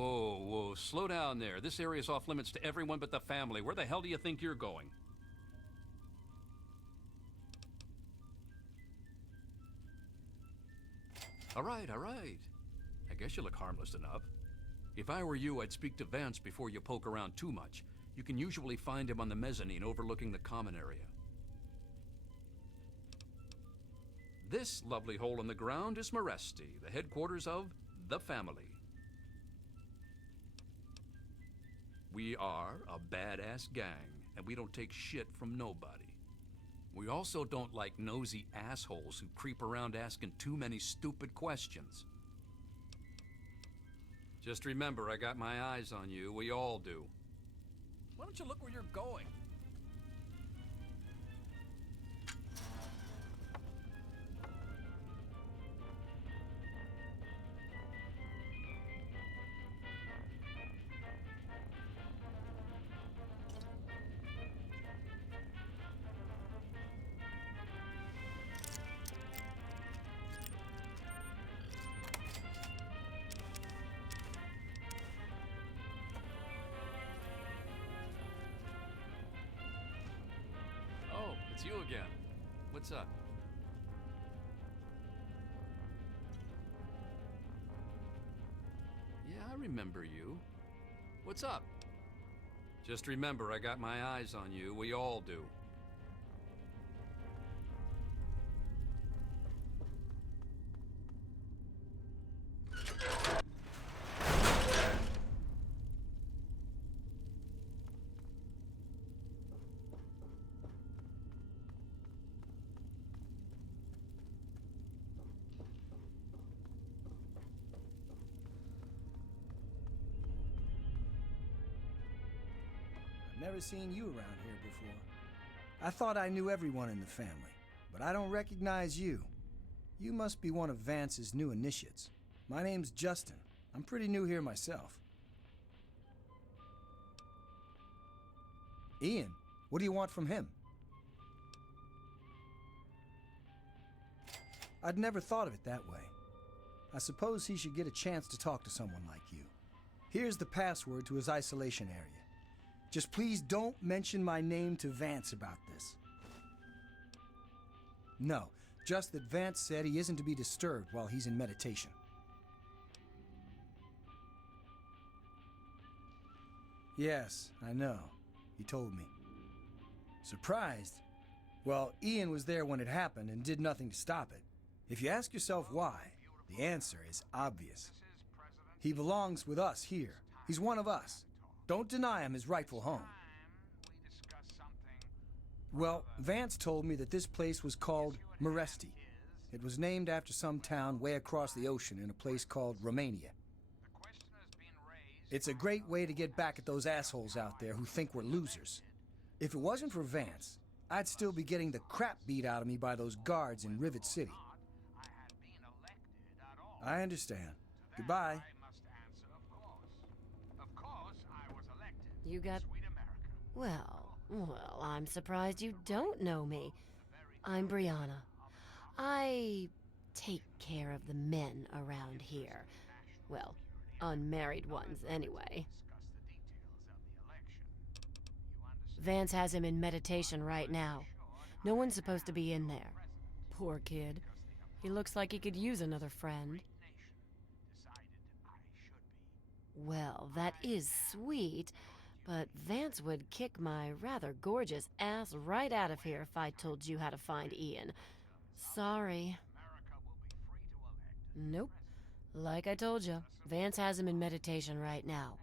Whoa, whoa, slow down there. This area's off limits to everyone but the family. Where the hell do you think you're going? All right, all right. I guess you look harmless enough. If I were you, I'd speak to Vance before you poke around too much. You can usually find him on the mezzanine overlooking the common area. This lovely hole in the ground is Meresti, the headquarters of the family. We are a badass gang, and we don't take shit from nobody. We also don't like nosy assholes who creep around asking too many stupid questions. Just remember, I got my eyes on you. We all do. Why don't you look where you're going? Oh, it's you again. What's up? Yeah, I remember you. What's up? Just remember, I got my eyes on you. We all do. Never seen you around here before. I thought I knew everyone in the family, but I don't recognize you. You must be one of Vance's new initiates. My name's Justin. I'm pretty new here myself. Ian, what do you want from him? I'd never thought of it that way. I suppose he should get a chance to talk to someone like you. Here's the password to his isolation area. Just please don't mention my name to Vance about this. No, just that Vance said he isn't to be disturbed while he's in meditation. Yes, I know. He told me. Surprised? Well, Ian was there when it happened and did nothing to stop it. If you ask yourself why, the answer is obvious. He belongs with us here. He's one of us. Don't deny him his rightful home. Well, Vance told me that this place was called Meresti. It was named after some town way across the ocean in a place called Romania. It's a great way to get back at those assholes out there who think we're losers. If it wasn't for Vance, I'd still be getting the crap beat out of me by those guards in Rivet City. I understand. Goodbye. You got... Well, I'm surprised you don't know me. I'm Brianna. I take care of the men around here. Well, unmarried ones, anyway. Vance has him in meditation right now. No one's supposed to be in there. Poor kid. He looks like he could use another friend. Well, that is sweet, but Vance would kick my rather gorgeous ass right out of here if I told you how to find Ian. Sorry. Nope. Like I told you, Vance has him in meditation right now.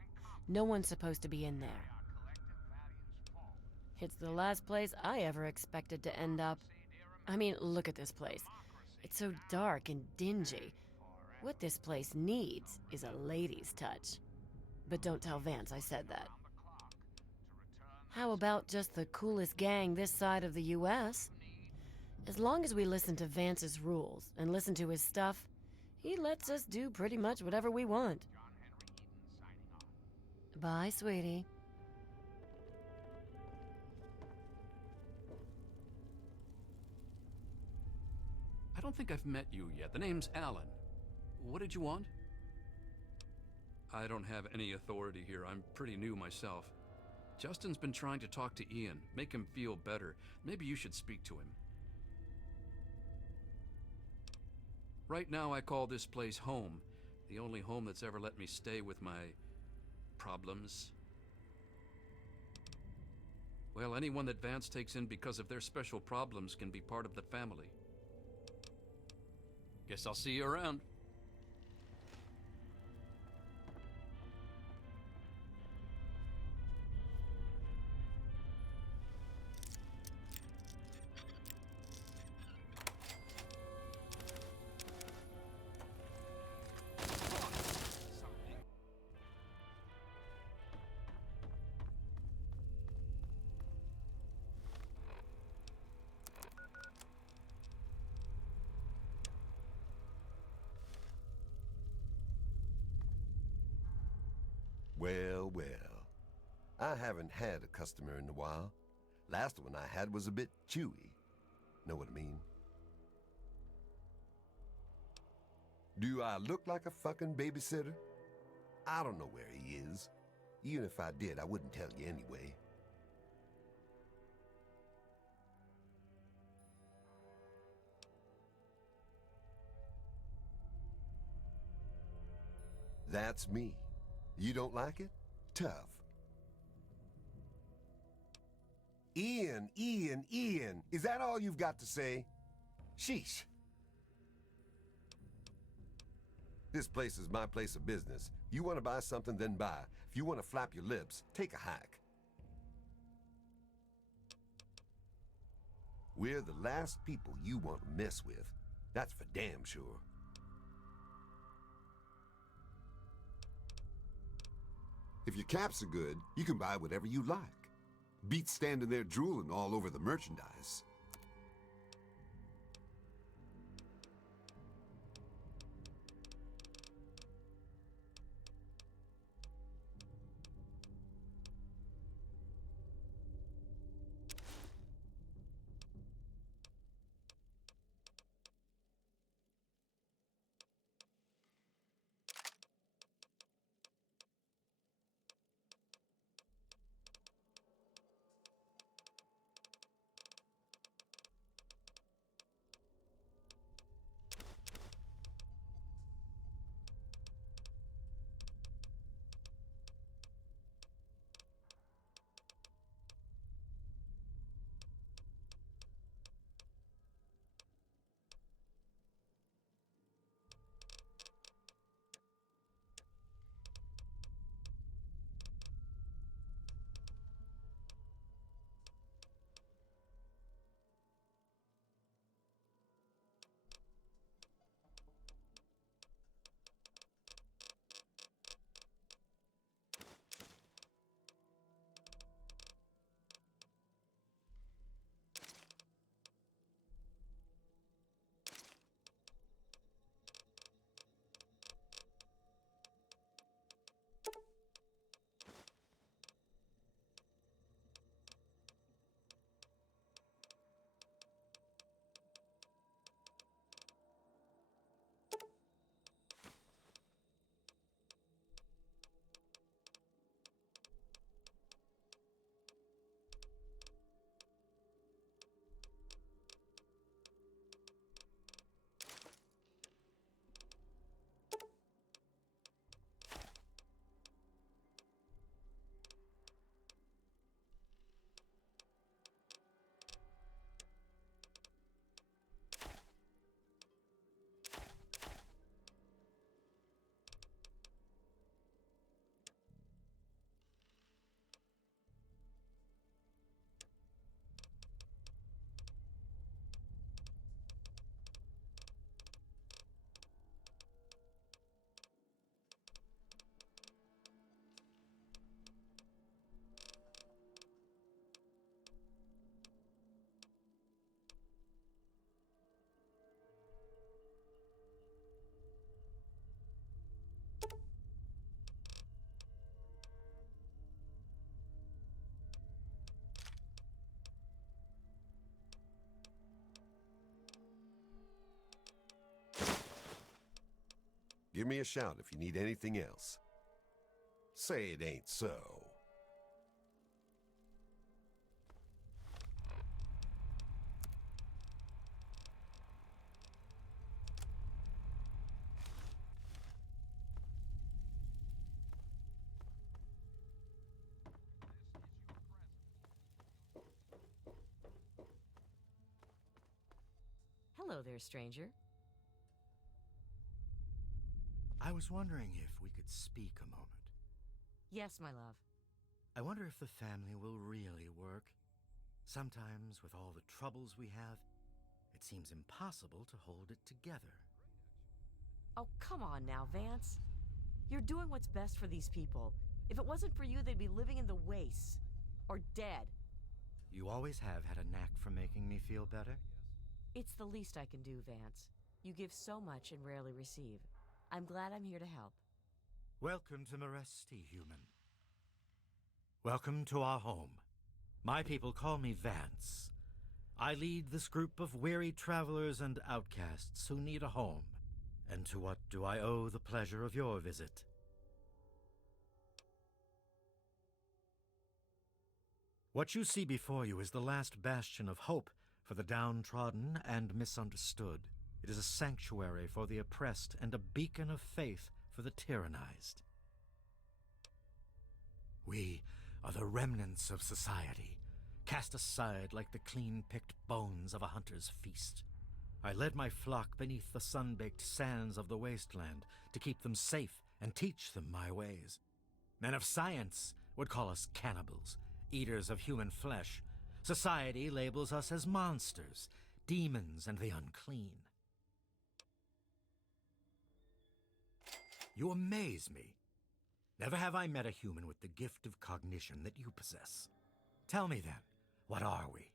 No one's supposed to be in there. It's the last place I ever expected to end up. I mean, look at this place. It's so dark and dingy. What this place needs is a lady's touch. But don't tell Vance I said that. How about just the coolest gang this side of the U.S.? As long as we listen to Vance's rules and listen to his stuff, he lets us do pretty much whatever we want. Bye, sweetie. I don't think I've met you yet. The name's Alan. What did you want? I don't have any authority here. I'm pretty new myself. Justin's been trying to talk to Ian, make him feel better. Maybe you should speak to him. Right now, I call this place home. The only home that's ever let me stay with my problems. Well, anyone that Vance takes in because of their special problems can be part of the family. Guess I'll see you around. Well, well. I haven't had a customer in a while. Last one I had was a bit chewy. Know what I mean? Do I look like a fucking babysitter? I don't know where he is. Even if I did, I wouldn't tell you anyway. That's me. You don't like it? Tough. Ian, is that all you've got to say? Sheesh. This place is my place of business. You want to buy something, then buy. If you want to flap your lips, take a hike. We're the last people you want to mess with. That's for damn sure. If your caps are good, you can buy whatever you like. Beats standing there drooling all over the merchandise. Give me a shout if you need anything else. Say it ain't so. Hello there, stranger. I was wondering if we could speak a moment. Yes, my love. I wonder if the family will really work. Sometimes, with all the troubles we have, it seems impossible to hold it together. Oh, come on now, Vance. You're doing what's best for these people. If it wasn't for you, they'd be living in the wastes. Or dead. You always have had a knack for making me feel better. It's the least I can do, Vance. You give so much and rarely receive. I'm glad I'm here to help. Welcome to Meresti, human. Welcome to our home. My people call me Vance. I lead this group of weary travelers and outcasts who need a home. And to what do I owe the pleasure of your visit? What you see before you is the last bastion of hope for the downtrodden and misunderstood. It is a sanctuary for the oppressed and a beacon of faith for the tyrannized. We are the remnants of society, cast aside like the clean-picked bones of a hunter's feast. I led my flock beneath the sun-baked sands of the wasteland to keep them safe and teach them my ways. Men of science would call us cannibals, eaters of human flesh. Society labels us as monsters, demons, and the unclean. You amaze me. Never have I met a human with the gift of cognition that you possess. Tell me then, what are we?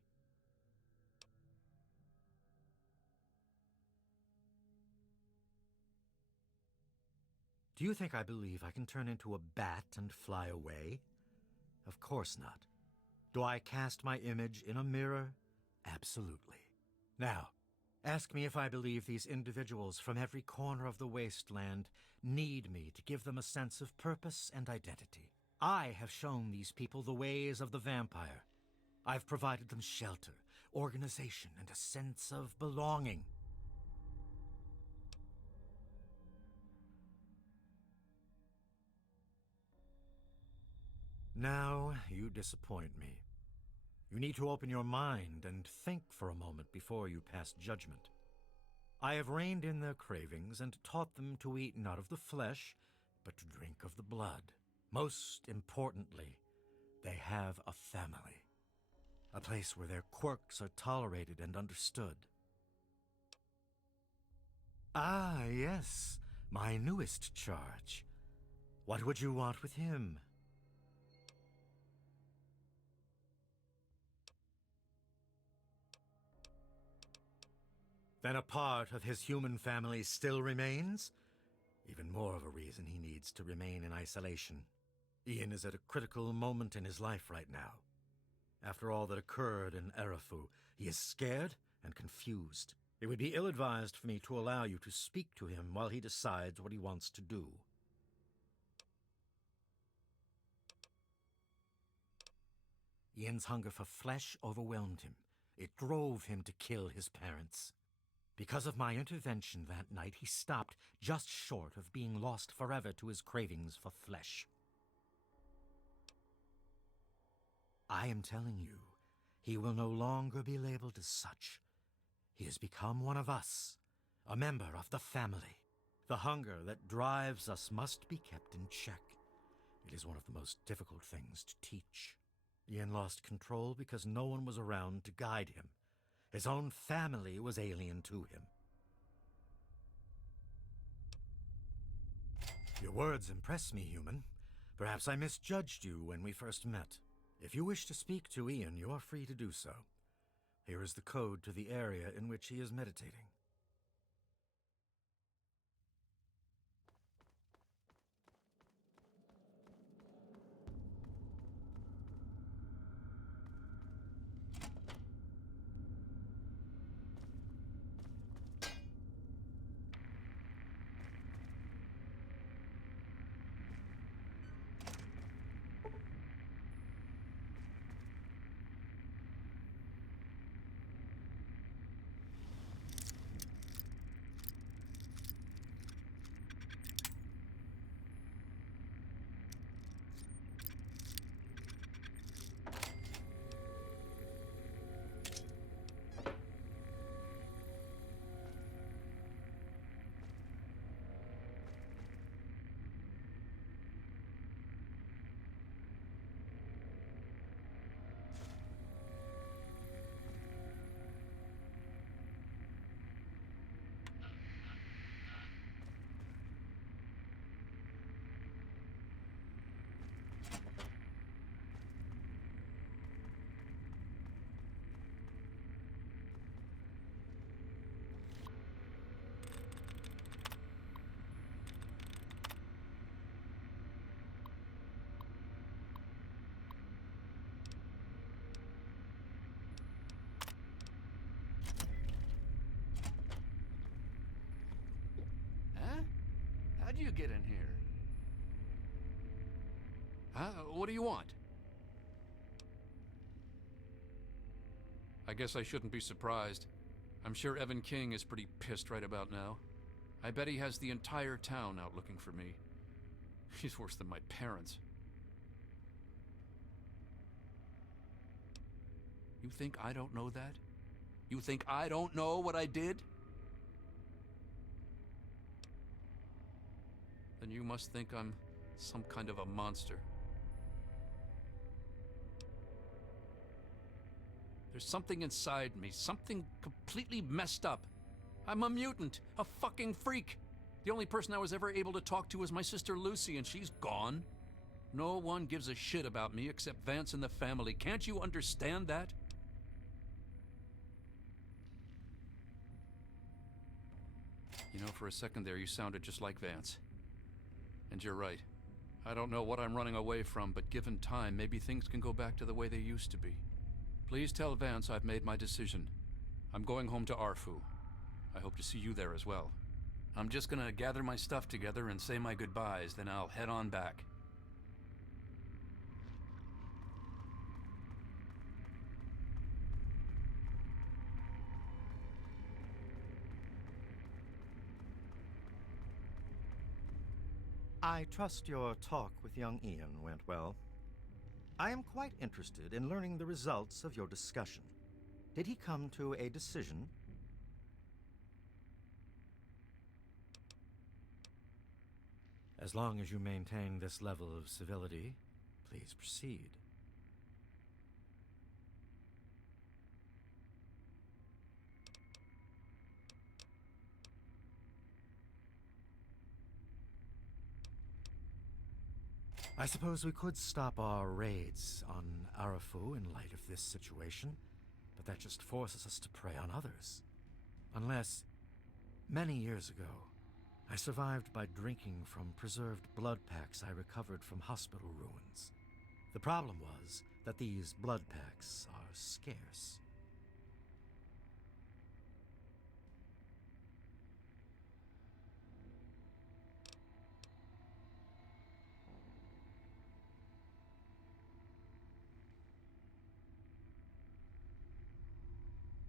Do you think I believe I can turn into a bat and fly away? Of course not. Do I cast my image in a mirror? Absolutely. Now, ask me if I believe these individuals from every corner of the wasteland need me to give them a sense of purpose and identity. I have shown these people the ways of the vampire. I've provided them shelter, organization, and a sense of belonging. Now you disappoint me. You need to open your mind and think for a moment before you pass judgment. I have reined in their cravings and taught them to eat not of the flesh, but to drink of the blood. Most importantly, they have a family. A place where their quirks are tolerated and understood. Ah, yes, my newest charge. What would you want with him? Then a part of his human family still remains? Even more of a reason he needs to remain in isolation. Ian is at a critical moment in his life right now. After all that occurred in Erafu, he is scared and confused. It would be ill-advised for me to allow you to speak to him while he decides what he wants to do. Ian's hunger for flesh overwhelmed him. It drove him to kill his parents. Because of my intervention that night, he stopped just short of being lost forever to his cravings for flesh. I am telling you, he will no longer be labeled as such. He has become one of us, a member of the family. The hunger that drives us must be kept in check. It is one of the most difficult things to teach. Ian lost control because no one was around to guide him. His own family was alien to him. Your words impress me, human. Perhaps I misjudged you when we first met. If you wish to speak to Ian, you are free to do so. Here is the code to the area in which he is meditating. you get in here? Huh? What do you want? I guess I shouldn't be surprised. I'm sure Evan King is pretty pissed right about now. I bet he has the entire town out looking for me. He's worse than my parents. You think I don't know that? You think I don't know what I did? Then you must think I'm some kind of a monster. There's something inside me, something completely messed up. I'm a mutant, a fucking freak. The only person I was ever able to talk to was my sister Lucy, and she's gone. No one gives a shit about me except Vance and the family. Can't you understand that? You know, for a second there, you sounded just like Vance. And you're right. I don't know what I'm running away from, but given time, maybe things can go back to the way they used to be. Please tell Vance I've made my decision. I'm going home to Arfu. I hope to see you there as well. I'm just gonna gather my stuff together and say my goodbyes, then I'll head on back. I trust your talk with young Ian went well. I am quite interested in learning the results of your discussion. Did he come to a decision? As long as you maintain this level of civility, please proceed. I suppose we could stop our raids on Arafu in light of this situation, but that just forces us to prey on others. Unless, many years ago, I survived by drinking from preserved blood packs I recovered from hospital ruins. The problem was that these blood packs are scarce.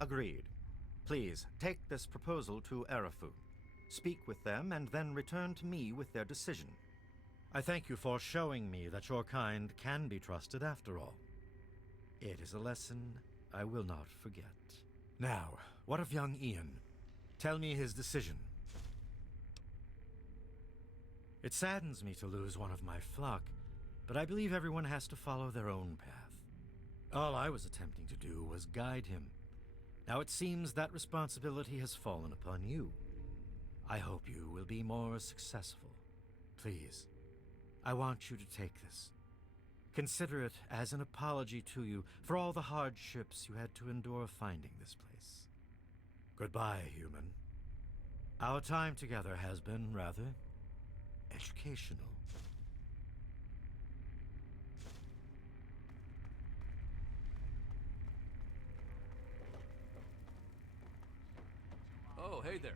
Agreed. Please, take this proposal to Arafu. Speak with them, and then return to me with their decision. I thank you for showing me that your kind can be trusted after all. It is a lesson I will not forget. Now, what of young Ian? Tell me his decision. It saddens me to lose one of my flock, but I believe everyone has to follow their own path. All I was attempting to do was guide him. Now it seems that responsibility has fallen upon you. I hope you will be more successful. Please, I want you to take this. Consider it as an apology to you for all the hardships you had to endure finding this place. Goodbye, human. Our time together has been rather educational. Oh, hey there.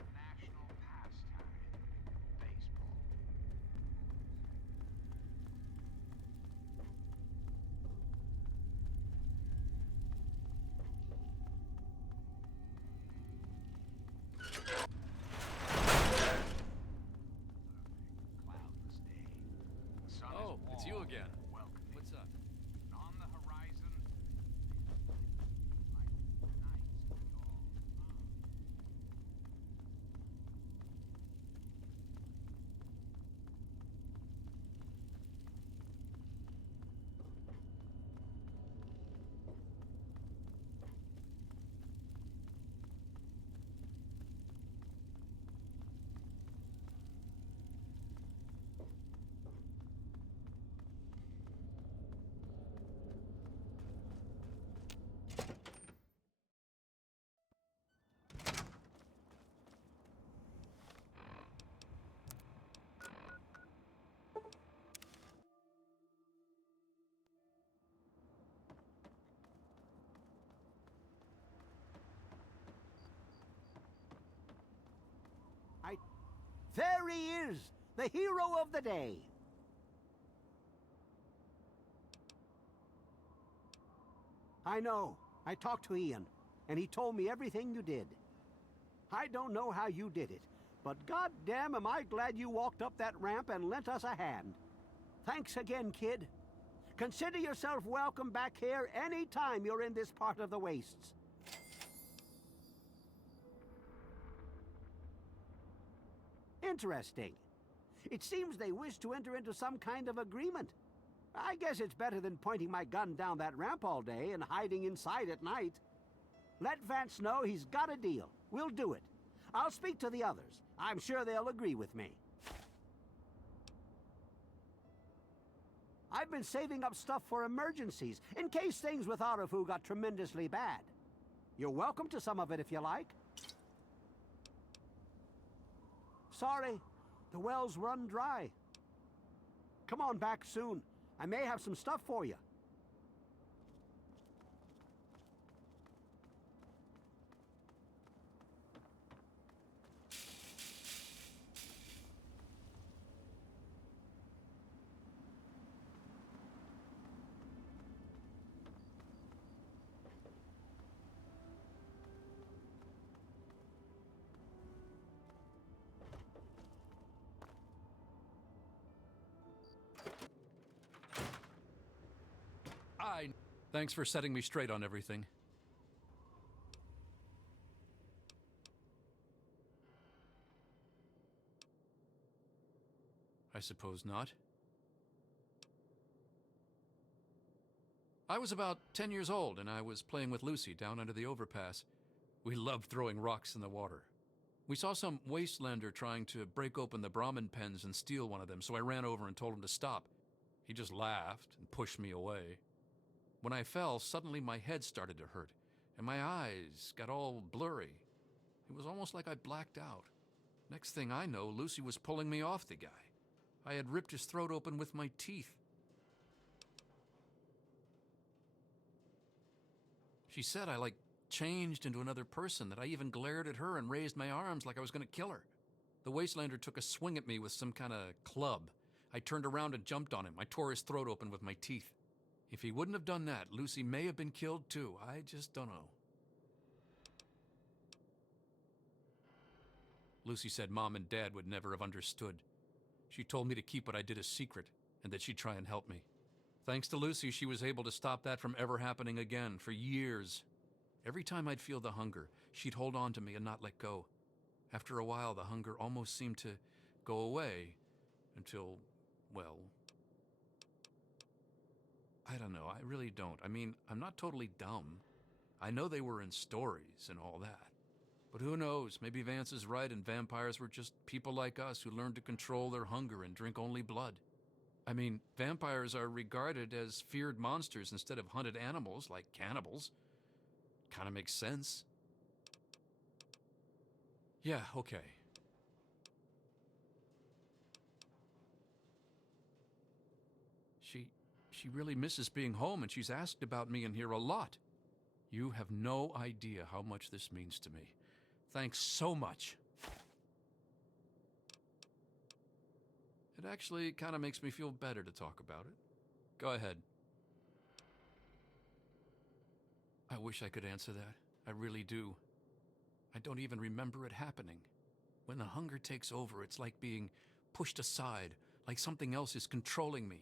Oh, it's you again. What's up? On the horizon, There he is! the hero of the day. I know. I talked to Ian, and he told me everything you did. I don't know how you did it, but goddamn am I glad you walked up that ramp and lent us a hand. Thanks again, kid. Consider yourself welcome back here any time you're in this part of the wastes. Interesting. It seems they wish to enter into some kind of agreement. I guess it's better than pointing my gun down that ramp all day and hiding inside at night. Let Vance know he's got a deal. We'll do it. I'll speak to the others. I'm sure they'll agree with me. I've been saving up stuff for emergencies, in case things with Arafu got tremendously bad. You're welcome to some of it if you like. Sorry, the well's run dry. Come on back soon. I may have some stuff for you. Thanks for setting me straight on everything. I suppose not. I was about 10 years old, and I was playing with Lucy down under the overpass. We loved throwing rocks in the water. We saw some wastelander trying to break open the Brahmin pens and steal one of them, so I ran over and told him to stop. He just laughed and pushed me away. When I fell, suddenly my head started to hurt, and my eyes got all blurry. It was almost like I blacked out. Next thing I know, Lucy was pulling me off the guy. I had ripped his throat open with my teeth. She said I, changed into another person, that I even glared at her and raised my arms like I was going to kill her. The wastelander took a swing at me with some kind of club. I turned around and jumped on him. I tore his throat open with my teeth. If he wouldn't have done that, Lucy may have been killed too. I just don't know. Lucy said Mom and Dad would never have understood. She told me to keep what I did a secret and that she'd try and help me. Thanks to Lucy, she was able to stop that from ever happening again for years. Every time I'd feel the hunger, she'd hold on to me and not let go. After a while, the hunger almost seemed to go away until, well, I don't know. I really don't. I mean, I'm not totally dumb. I know they were in stories and all that. But who knows? Maybe Vance is right and vampires were just people like us who learned to control their hunger and drink only blood. I mean, vampires are regarded as feared monsters instead of hunted animals like cannibals. Kind of makes sense. Yeah, okay. She really misses being home, and she's asked about me in here a lot. You have no idea how much this means to me. Thanks so much. It actually kind of makes me feel better to talk about it. Go ahead. I wish I could answer that. I really do. I don't even remember it happening. When the hunger takes over, it's like being pushed aside, like something else is controlling me.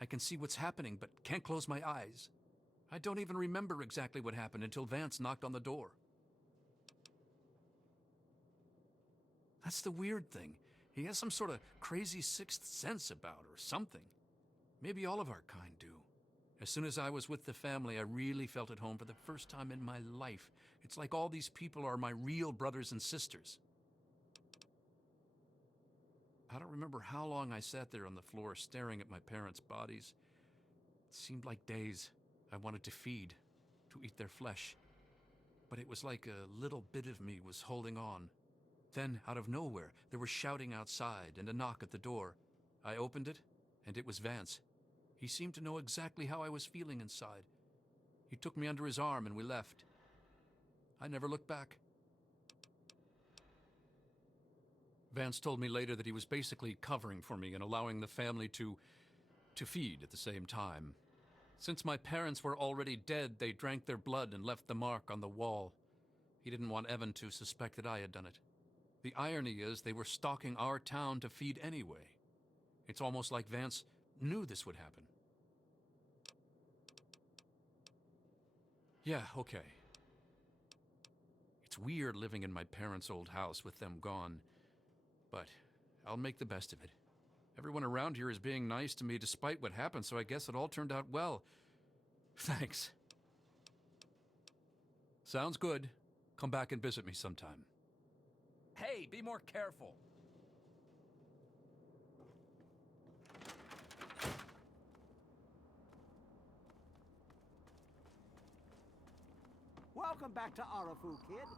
I can see what's happening, but can't close my eyes. I don't even remember exactly what happened until Vance knocked on the door. That's the weird thing. He has some sort of crazy sixth sense about her, or something. Maybe all of our kind do. As soon as I was with the family, I really felt at home for the first time in my life. It's like all these people are my real brothers and sisters. I don't remember how long I sat there on the floor staring at my parents' bodies. It seemed like days. I wanted to feed, to eat their flesh. But it was like a little bit of me was holding on. Then, out of nowhere, there was shouting outside and a knock at the door. I opened it, and it was Vance. He seemed to know exactly how I was feeling inside. He took me under his arm and we left. I never looked back. Vance told me later that he was basically covering for me and allowing the family to feed at the same time. Since my parents were already dead, they drank their blood and left the mark on the wall. He didn't want Evan to suspect that I had done it. The irony is they were stalking our town to feed anyway. It's almost like Vance knew this would happen. Yeah, okay. It's weird living in my parents' old house with them gone, but I'll make the best of it. Everyone around here is being nice to me despite what happened, so I guess it all turned out well. Thanks. Sounds good. Come back and visit me sometime. Hey, be more careful. Welcome back to Arafu, kid.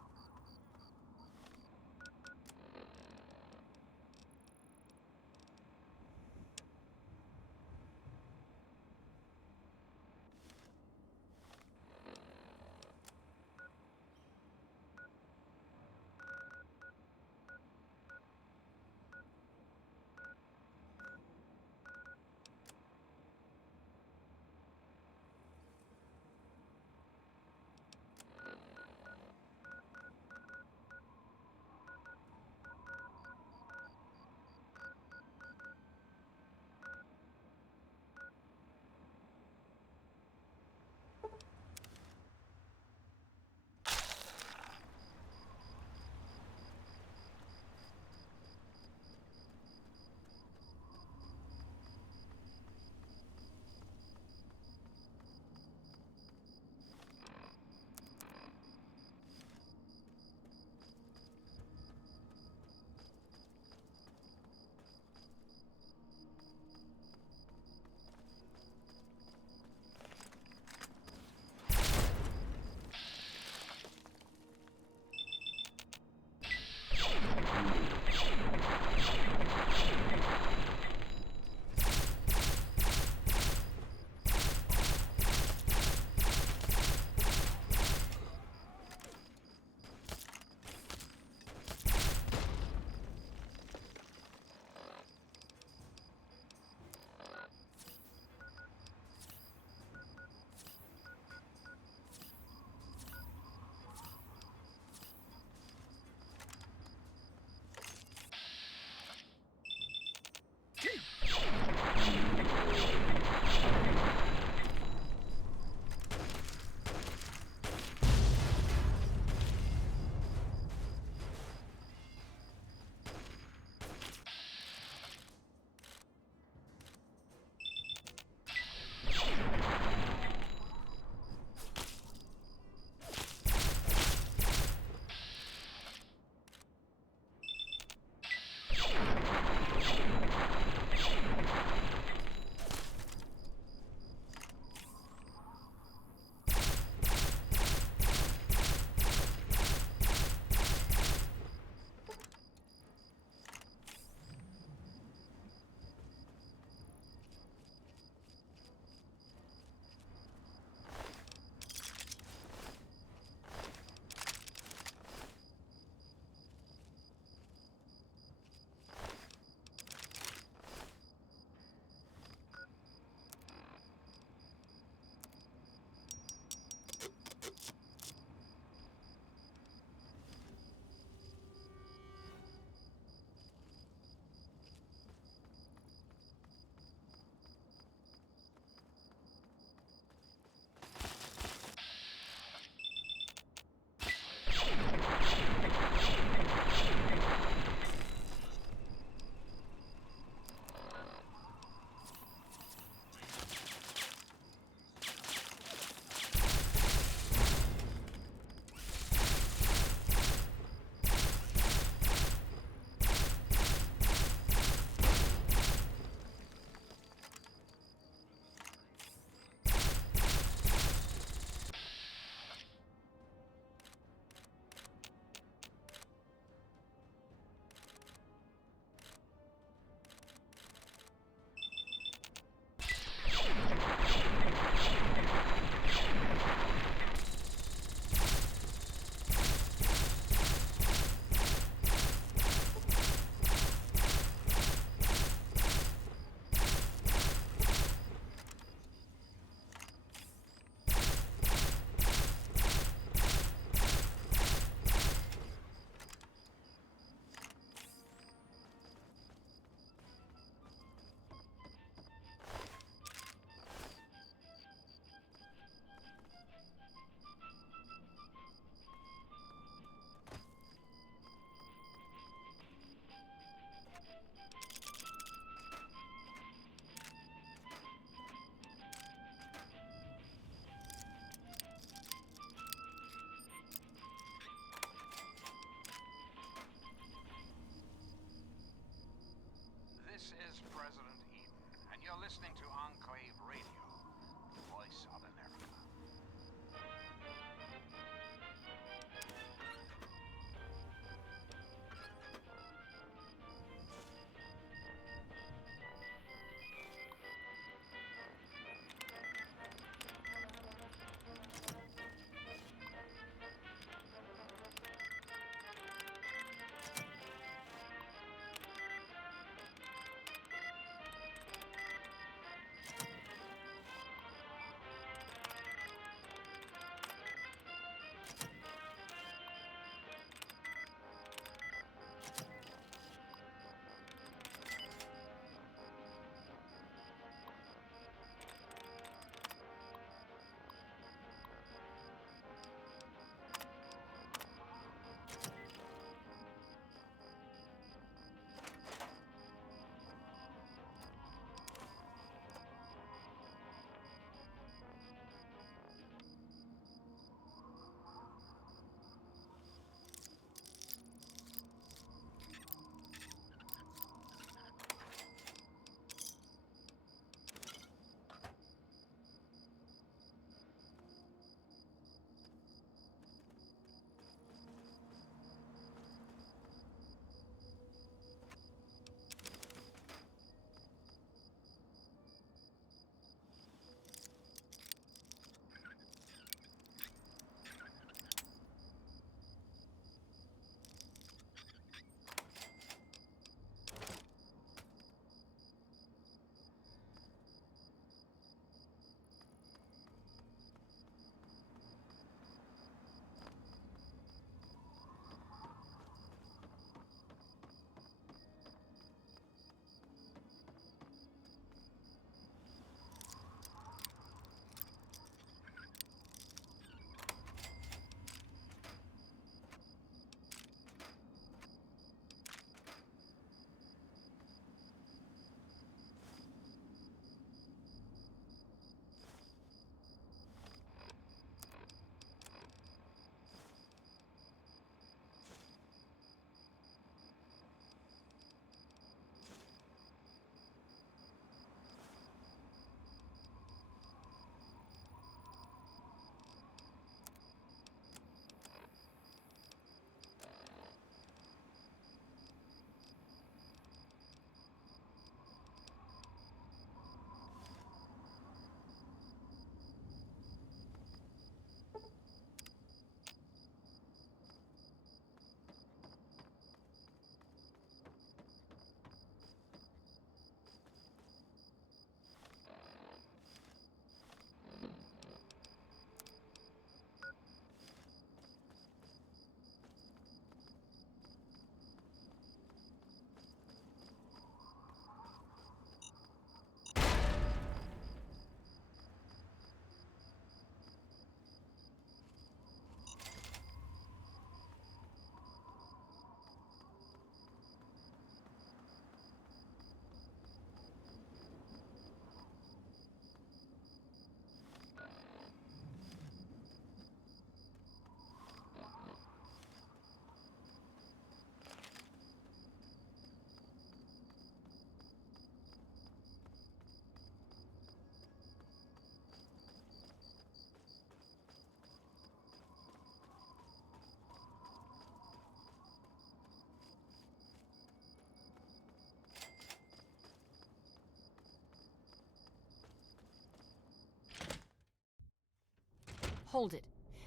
Hold it.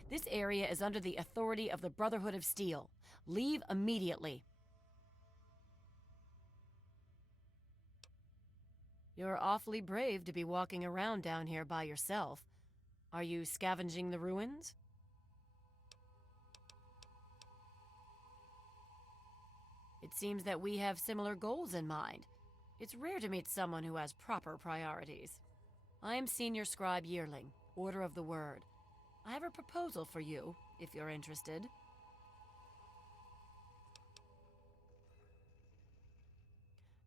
This area is under the authority of the Brotherhood of Steel. Leave immediately. You're awfully brave to be walking around down here by yourself. Are you scavenging the ruins? It seems that we have similar goals in mind. It's rare to meet someone who has proper priorities. I am Senior Scribe Yearling, Order of the Word. I have a proposal for you, if you're interested.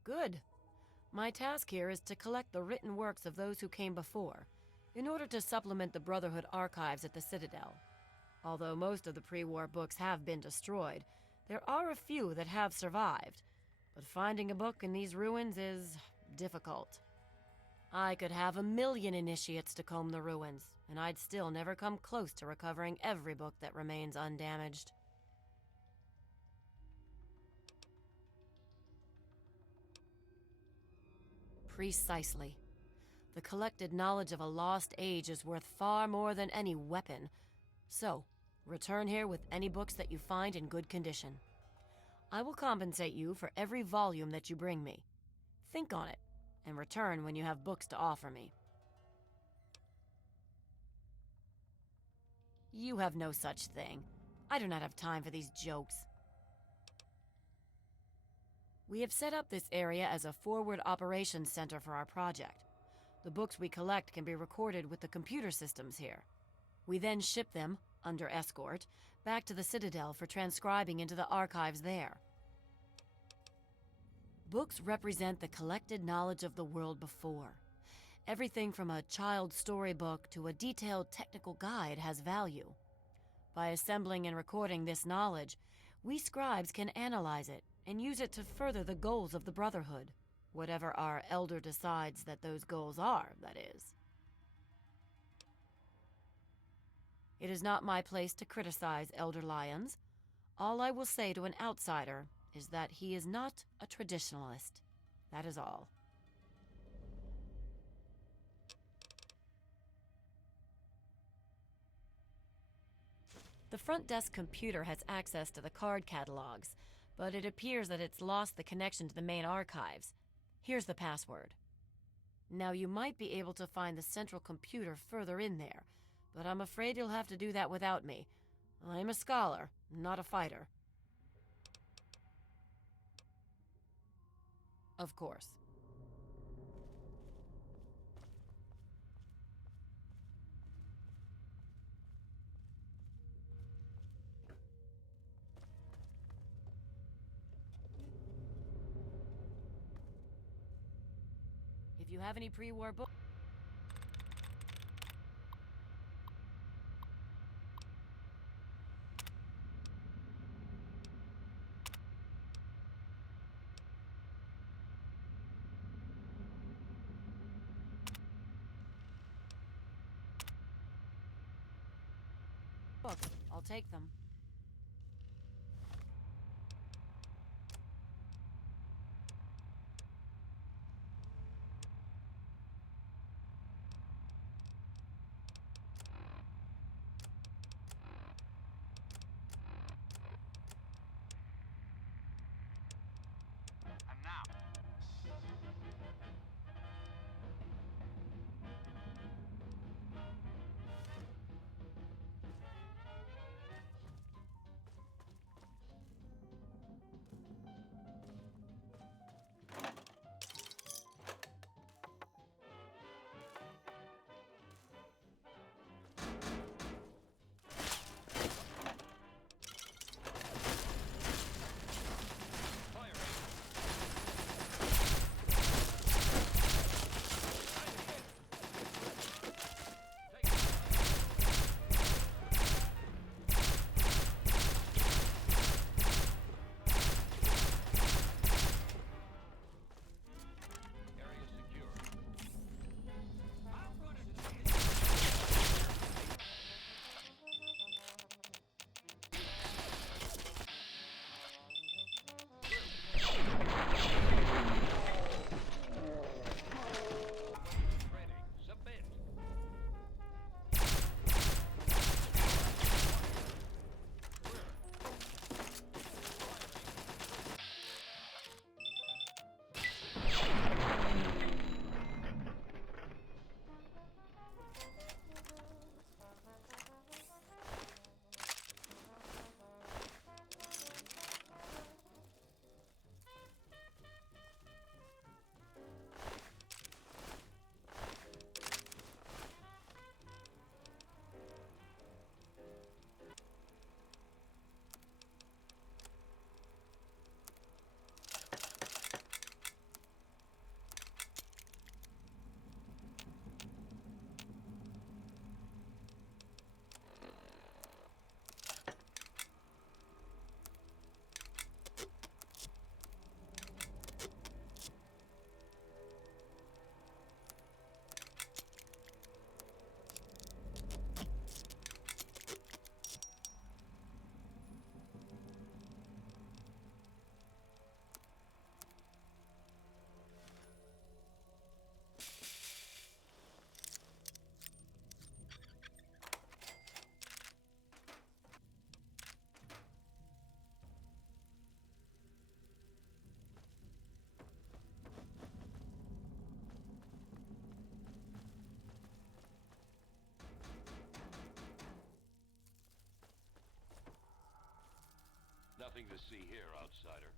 Good. My task here is to collect the written works of those who came before, in order to supplement the Brotherhood archives at the Citadel. Although most of the pre-war books have been destroyed, there are a few that have survived, but finding a book in these ruins is difficult. I could have 1,000,000 initiates to comb the ruins, and I'd still never come close to recovering every book that remains undamaged. Precisely. The collected knowledge of a lost age is worth far more than any weapon. So, return here with any books that you find in good condition. I will compensate you for every volume that you bring me. Think on it, and return when you have books to offer me. You have no such thing. I do not have time for these jokes. We have set up this area as a forward operations center for our project. The books we collect can be recorded with the computer systems here. We then ship them, under escort, back to the Citadel for transcribing into the archives there. Books represent the collected knowledge of the world before. Everything from a child's storybook to a detailed technical guide has value. By assembling and recording this knowledge, we scribes can analyze it and use it to further the goals of the Brotherhood, whatever our Elder decides that those goals are, that is. It is not my place to criticize Elder Lyons. All I will say to an outsider is that he is not a traditionalist. That is all. The front desk computer has access to the card catalogs, but it appears that it's lost the connection to the main archives. Here's the password. Now, you might be able to find the central computer further in there, but I'm afraid you'll have to do that without me. I'm a scholar, not a fighter. Of course. If you have any pre-war books... books, I'll take them. And now, Nothing to see here, outsider.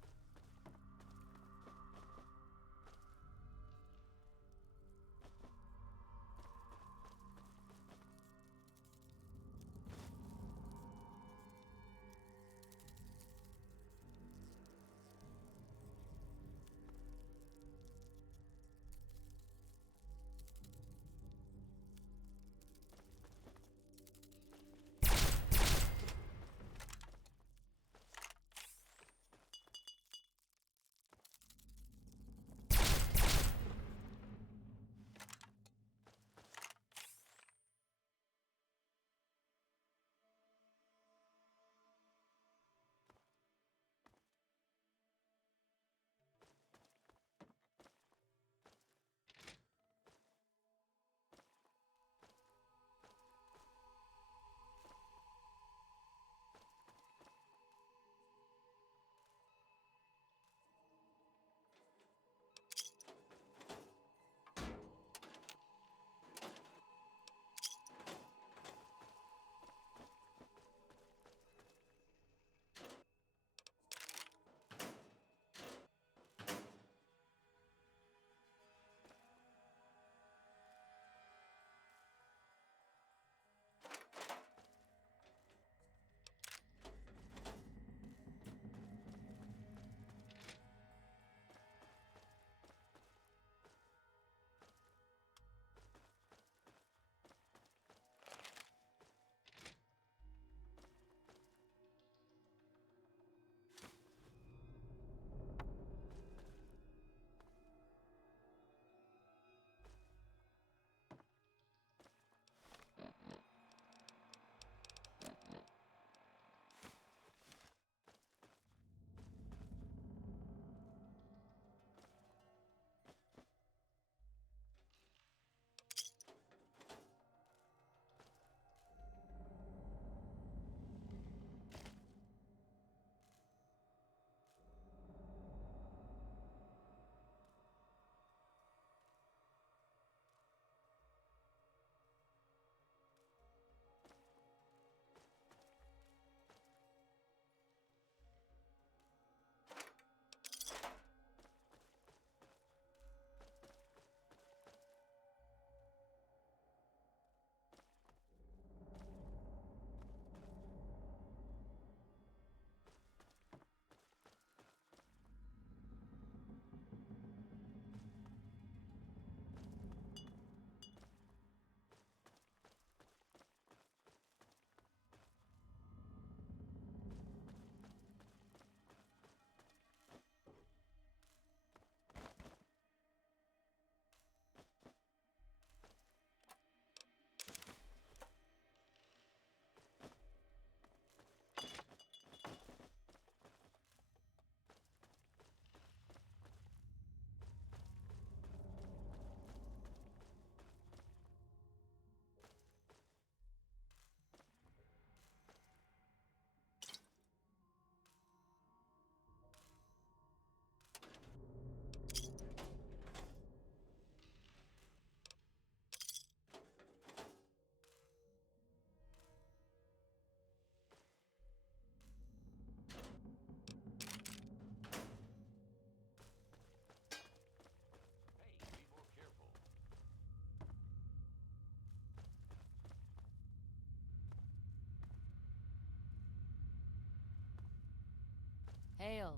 Hail.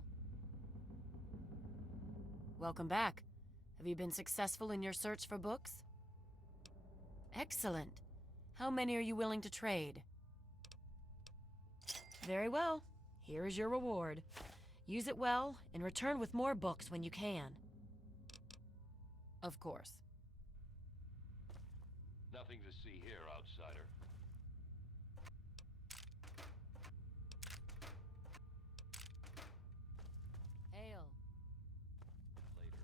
Welcome back. Have you been successful in your search for books? Excellent. How many are you willing to trade? Very well. Here is your reward. Use it well and return with more books when you can. Of course. Nothing to see here, outsider. Hail. Later.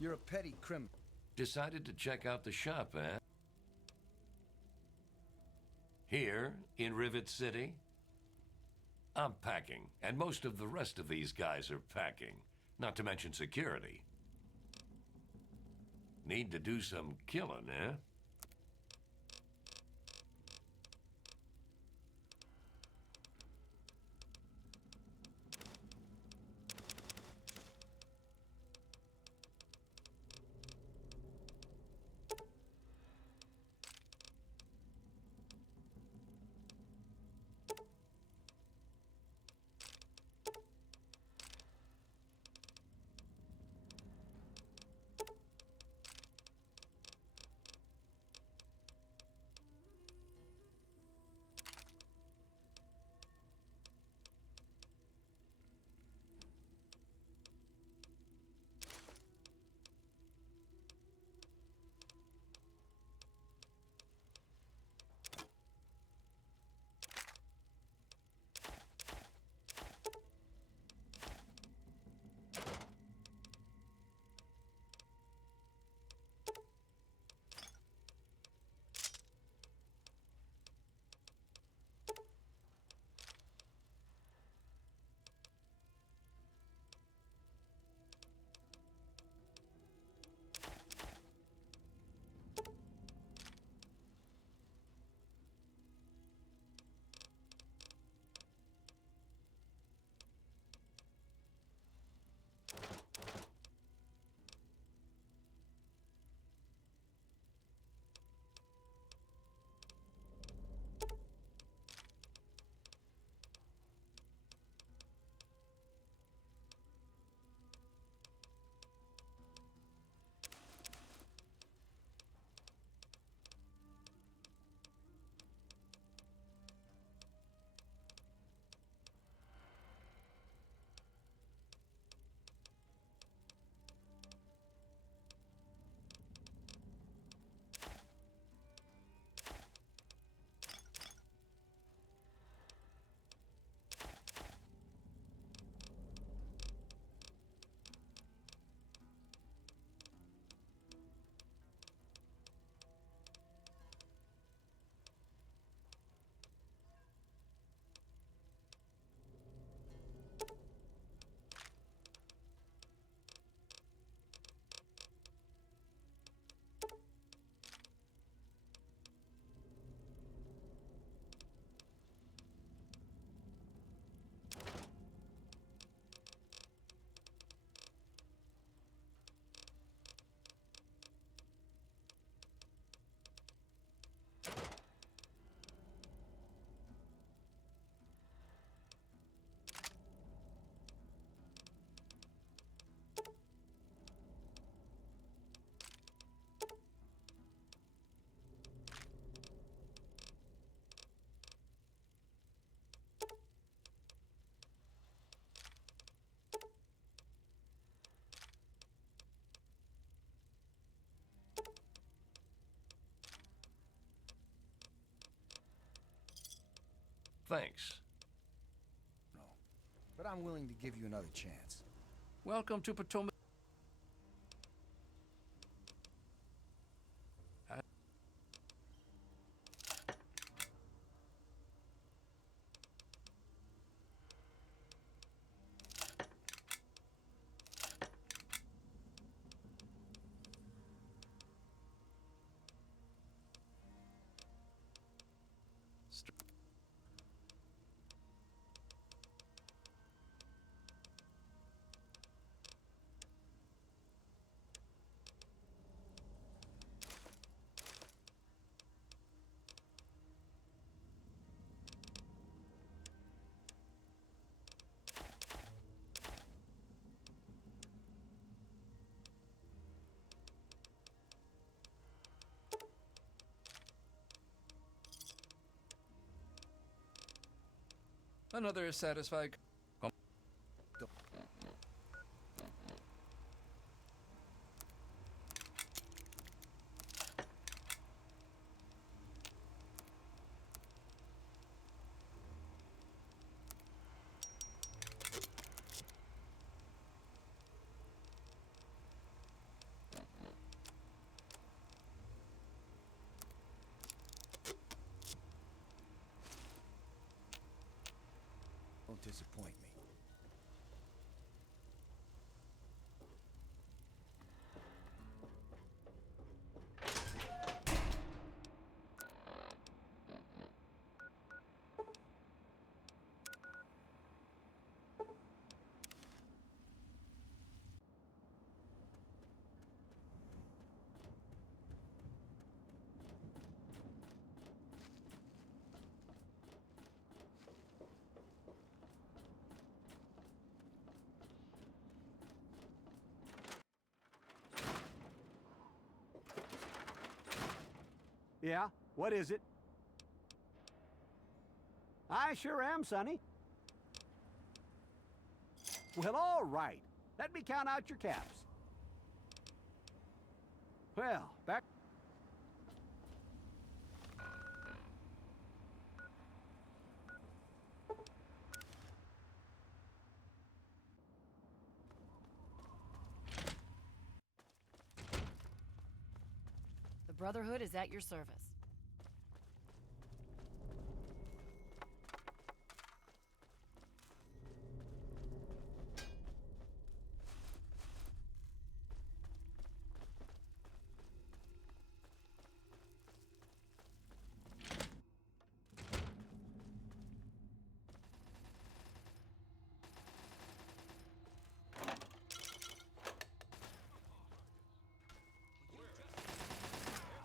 You're a petty criminal. Decided to check out the shop, eh? Here, in Rivet City? I'm packing, and most of the rest of these guys are packing, not to mention security. Need to do some killing, eh? Thanks. No. But I'm willing to give you another chance. Welcome to Potomac. Another satisfied. disappoint me. Yeah? What is it? I sure am, Sonny. Well, all right. Let me count out your caps. Well, back... The Brotherhood is at your service.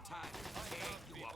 Time to tag you a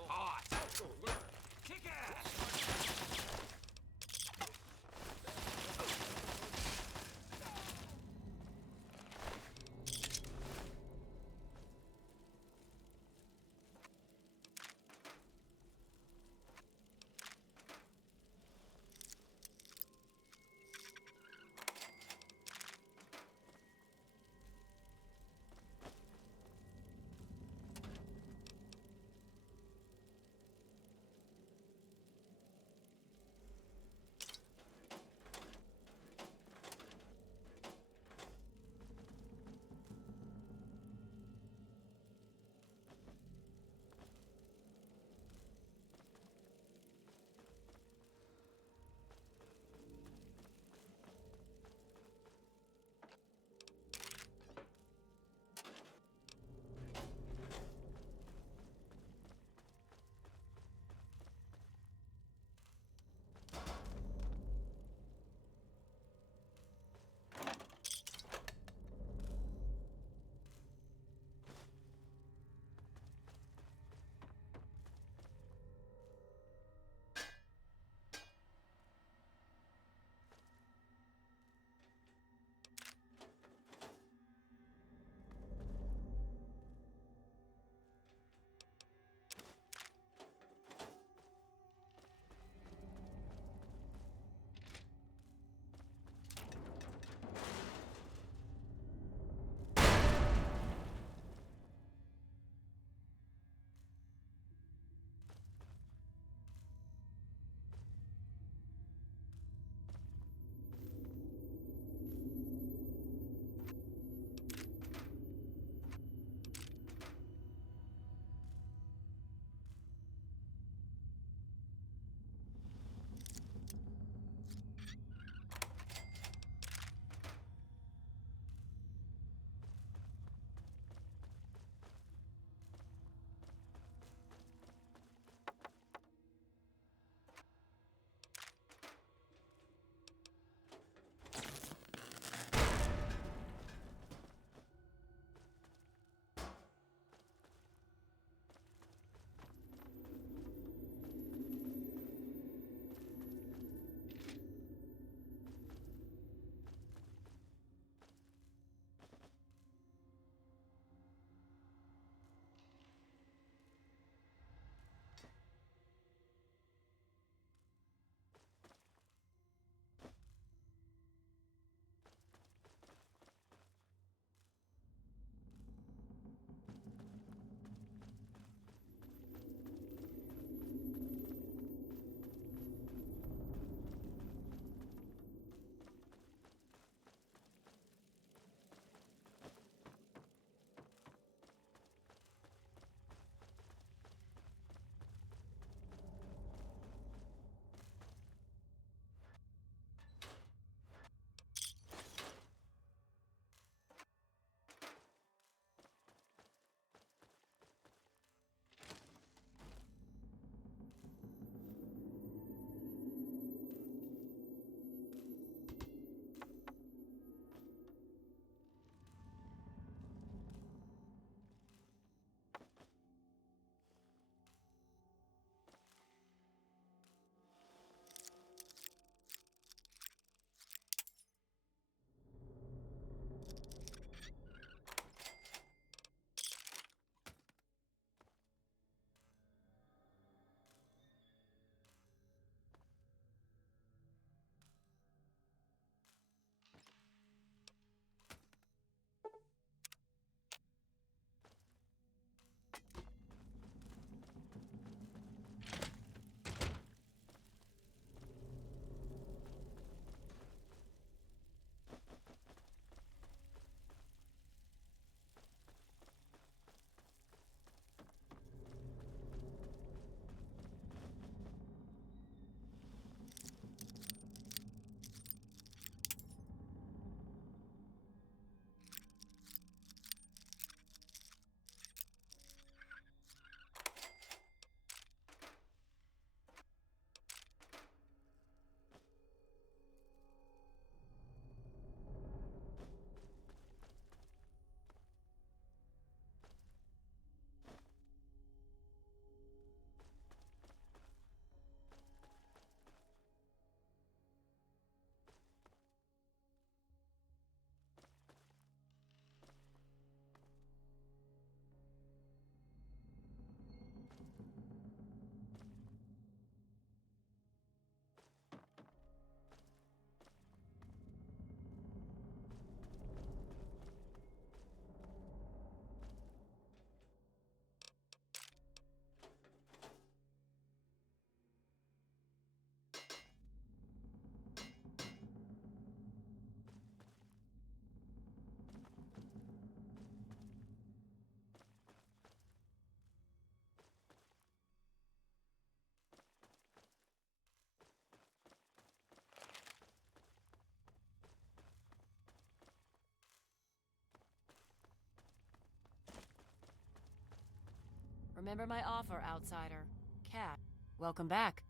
Remember my offer, outsider. Cat. Welcome back.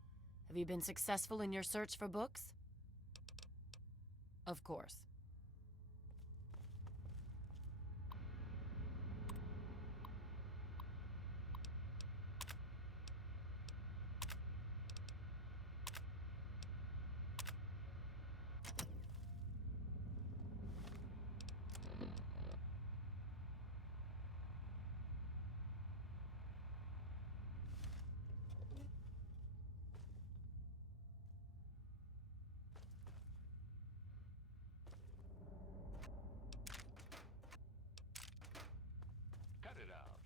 Have you been successful in your search for books? Of course. Cut it out.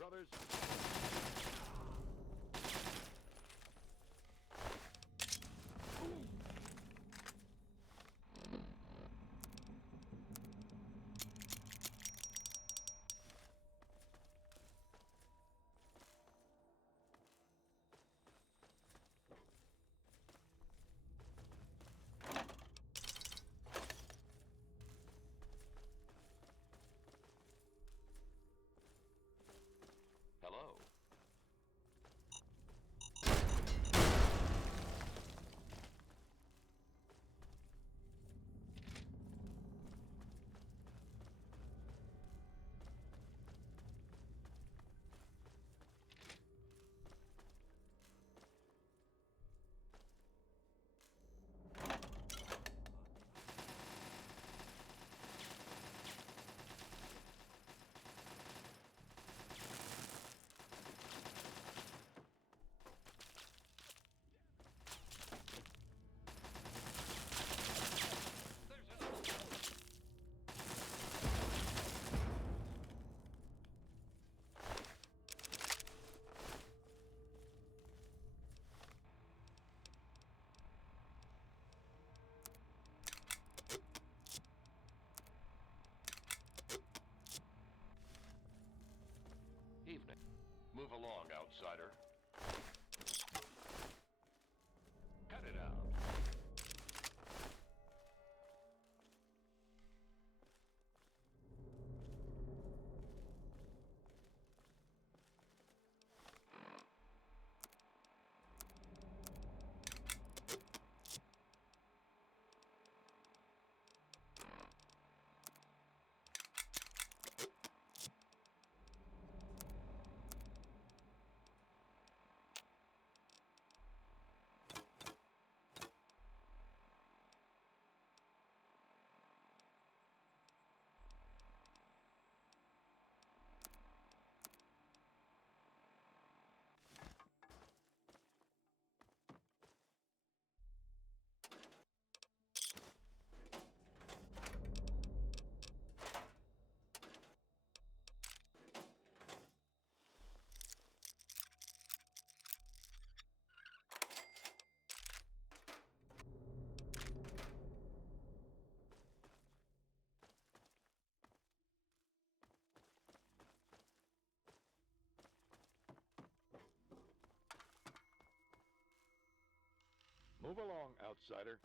brothers. Hello. Evening. Move along, outsider. Cut it out. Move along, outsider.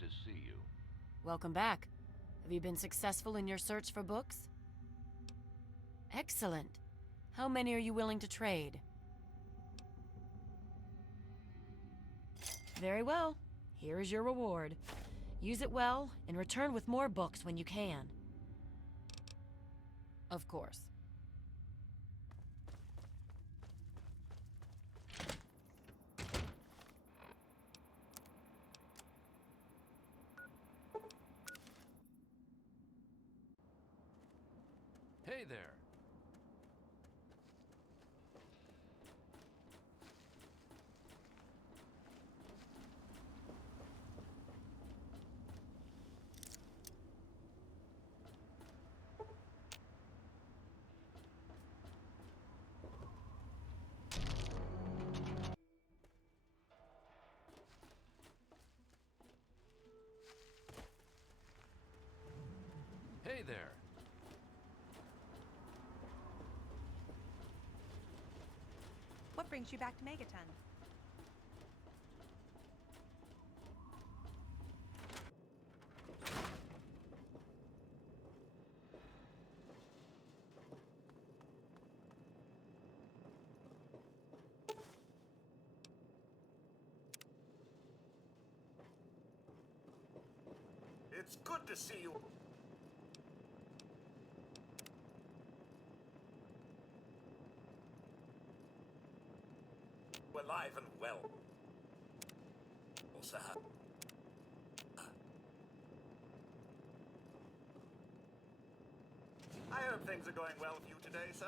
to see you. Welcome back. Have you been successful in your search for books? Excellent. How many are you willing to trade? Very well. Here is your reward. Use it well and return with more books when you can. Of course. Hey there. Hey there. What brings you back to Megaton? It's good to see you. Alive and well. Sir. I hope things are going well with you today, sir.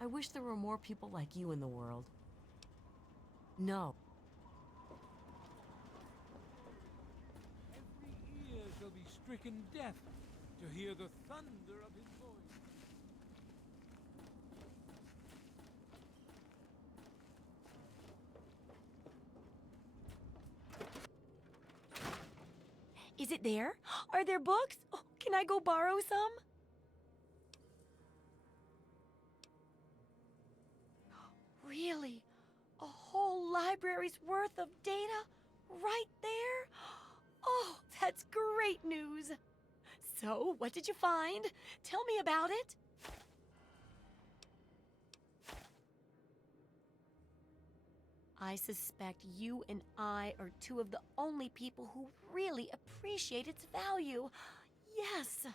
I wish there were more people like you in the world. No. Every ear shall be stricken deaf to hear the thunder of his voice. Is it there? Are there books? Oh, can I go borrow some? Really? A whole library's worth of data? Right there? Oh, that's great news. So, what did you find? Tell me about it. I suspect you and I are two of the only people who really appreciate its value. Yes.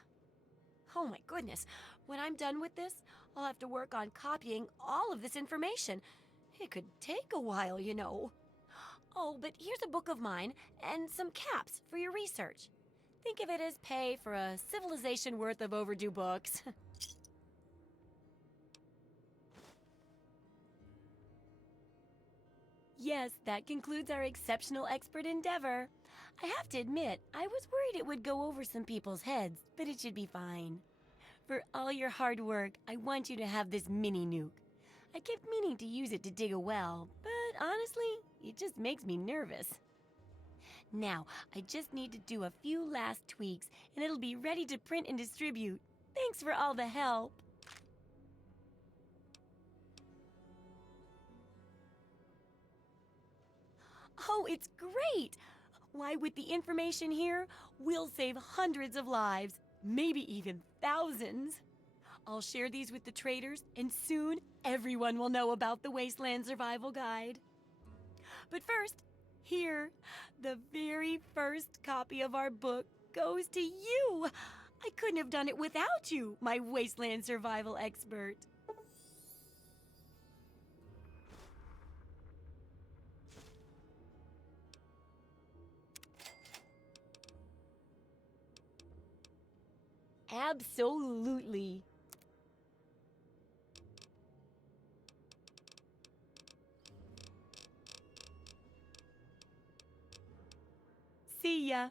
Oh my goodness. When I'm done with this, I'll have to work on copying all of this information. It could take a while, you know. Oh, but here's a book of mine and some caps for your research. Think of it as pay for a civilization worth of overdue books. Yes, that concludes our exceptional expert endeavor. I have to admit, I was worried it would go over some people's heads, but it should be fine. For all your hard work, I want you to have this mini nuke. I kept meaning to use it to dig a well, but honestly, it just makes me nervous. Now, I just need to do a few last tweaks, and it'll be ready to print and distribute. Thanks for all the help. Oh, it's great! Why, with the information here, we'll save hundreds of lives, maybe even thousands. I'll share these with the traders, and soon everyone will know about the Wasteland Survival Guide. But first, here, the very first copy of our book goes to you. I couldn't have done it without you, my Wasteland Survival expert. Absolutely. See ya.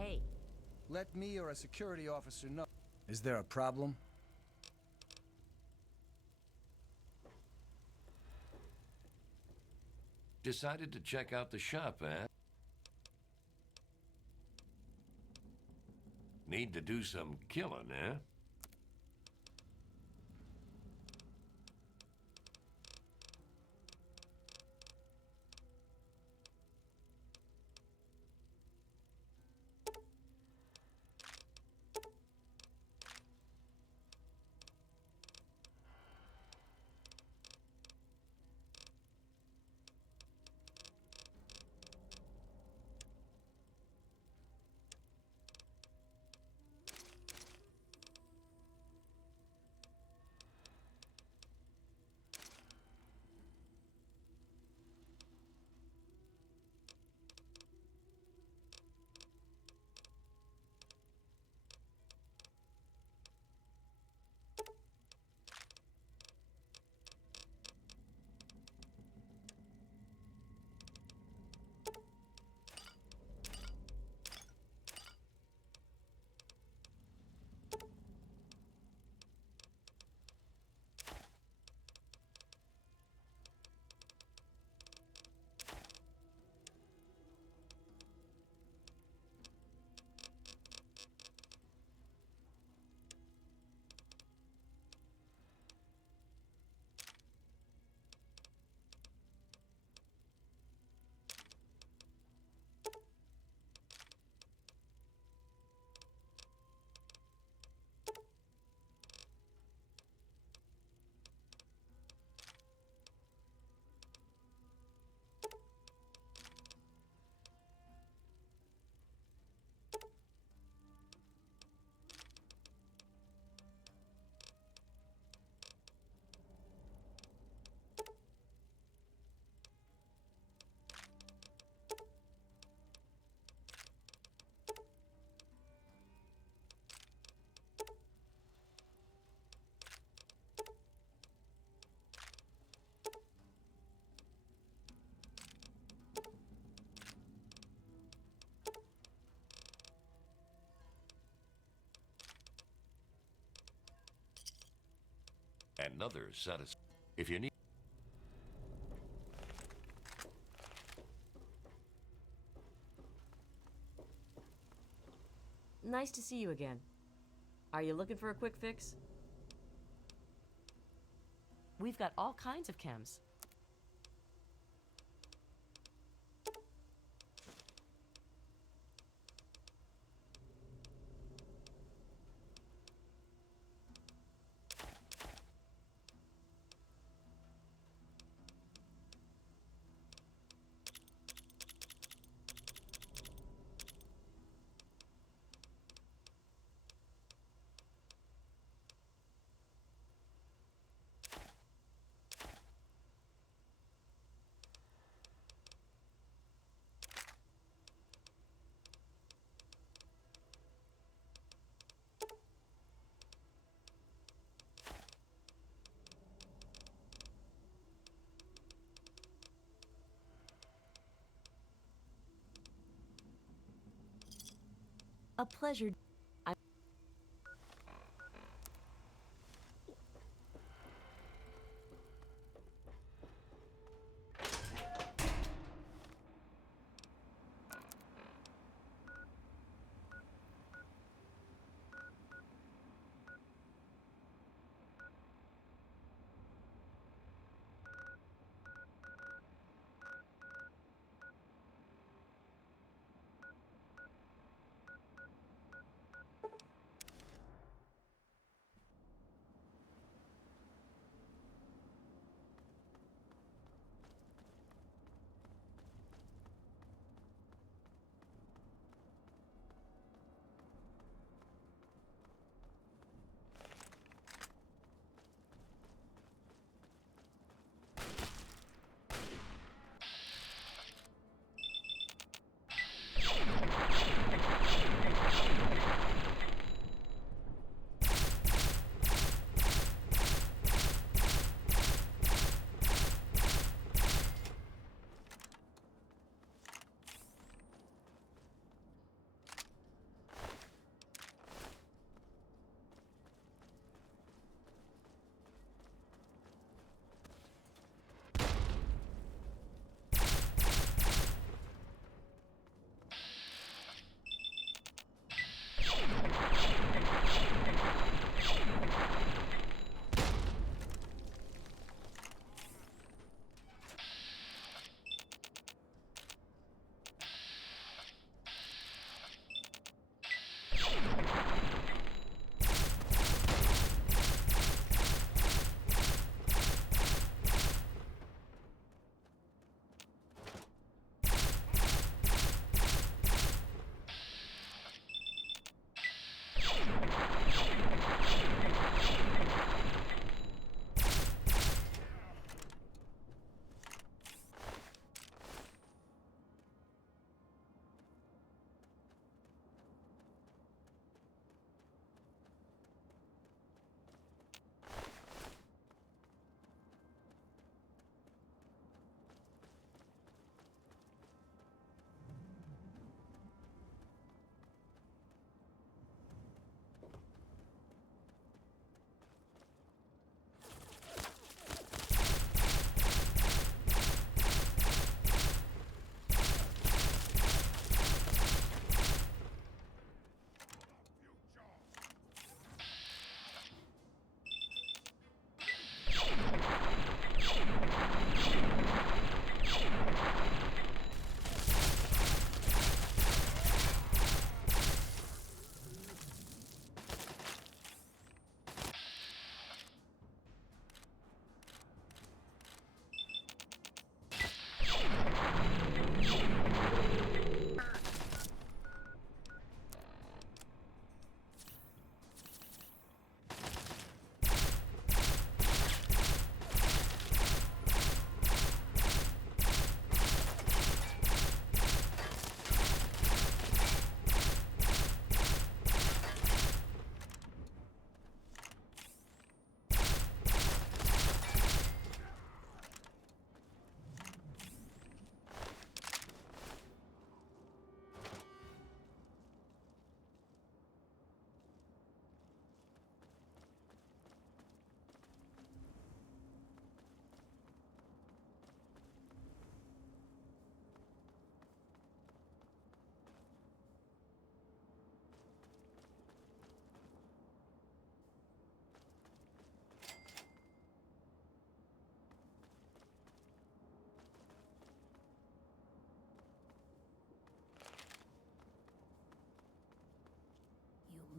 Hey, Let me or a security officer know. Is there a problem? Decided to check out the shop, eh? Need to do some killing, eh? Another satisfaction. If you need. nice to see you again. Are you looking for a quick fix? We've got all kinds of chems. A pleasure.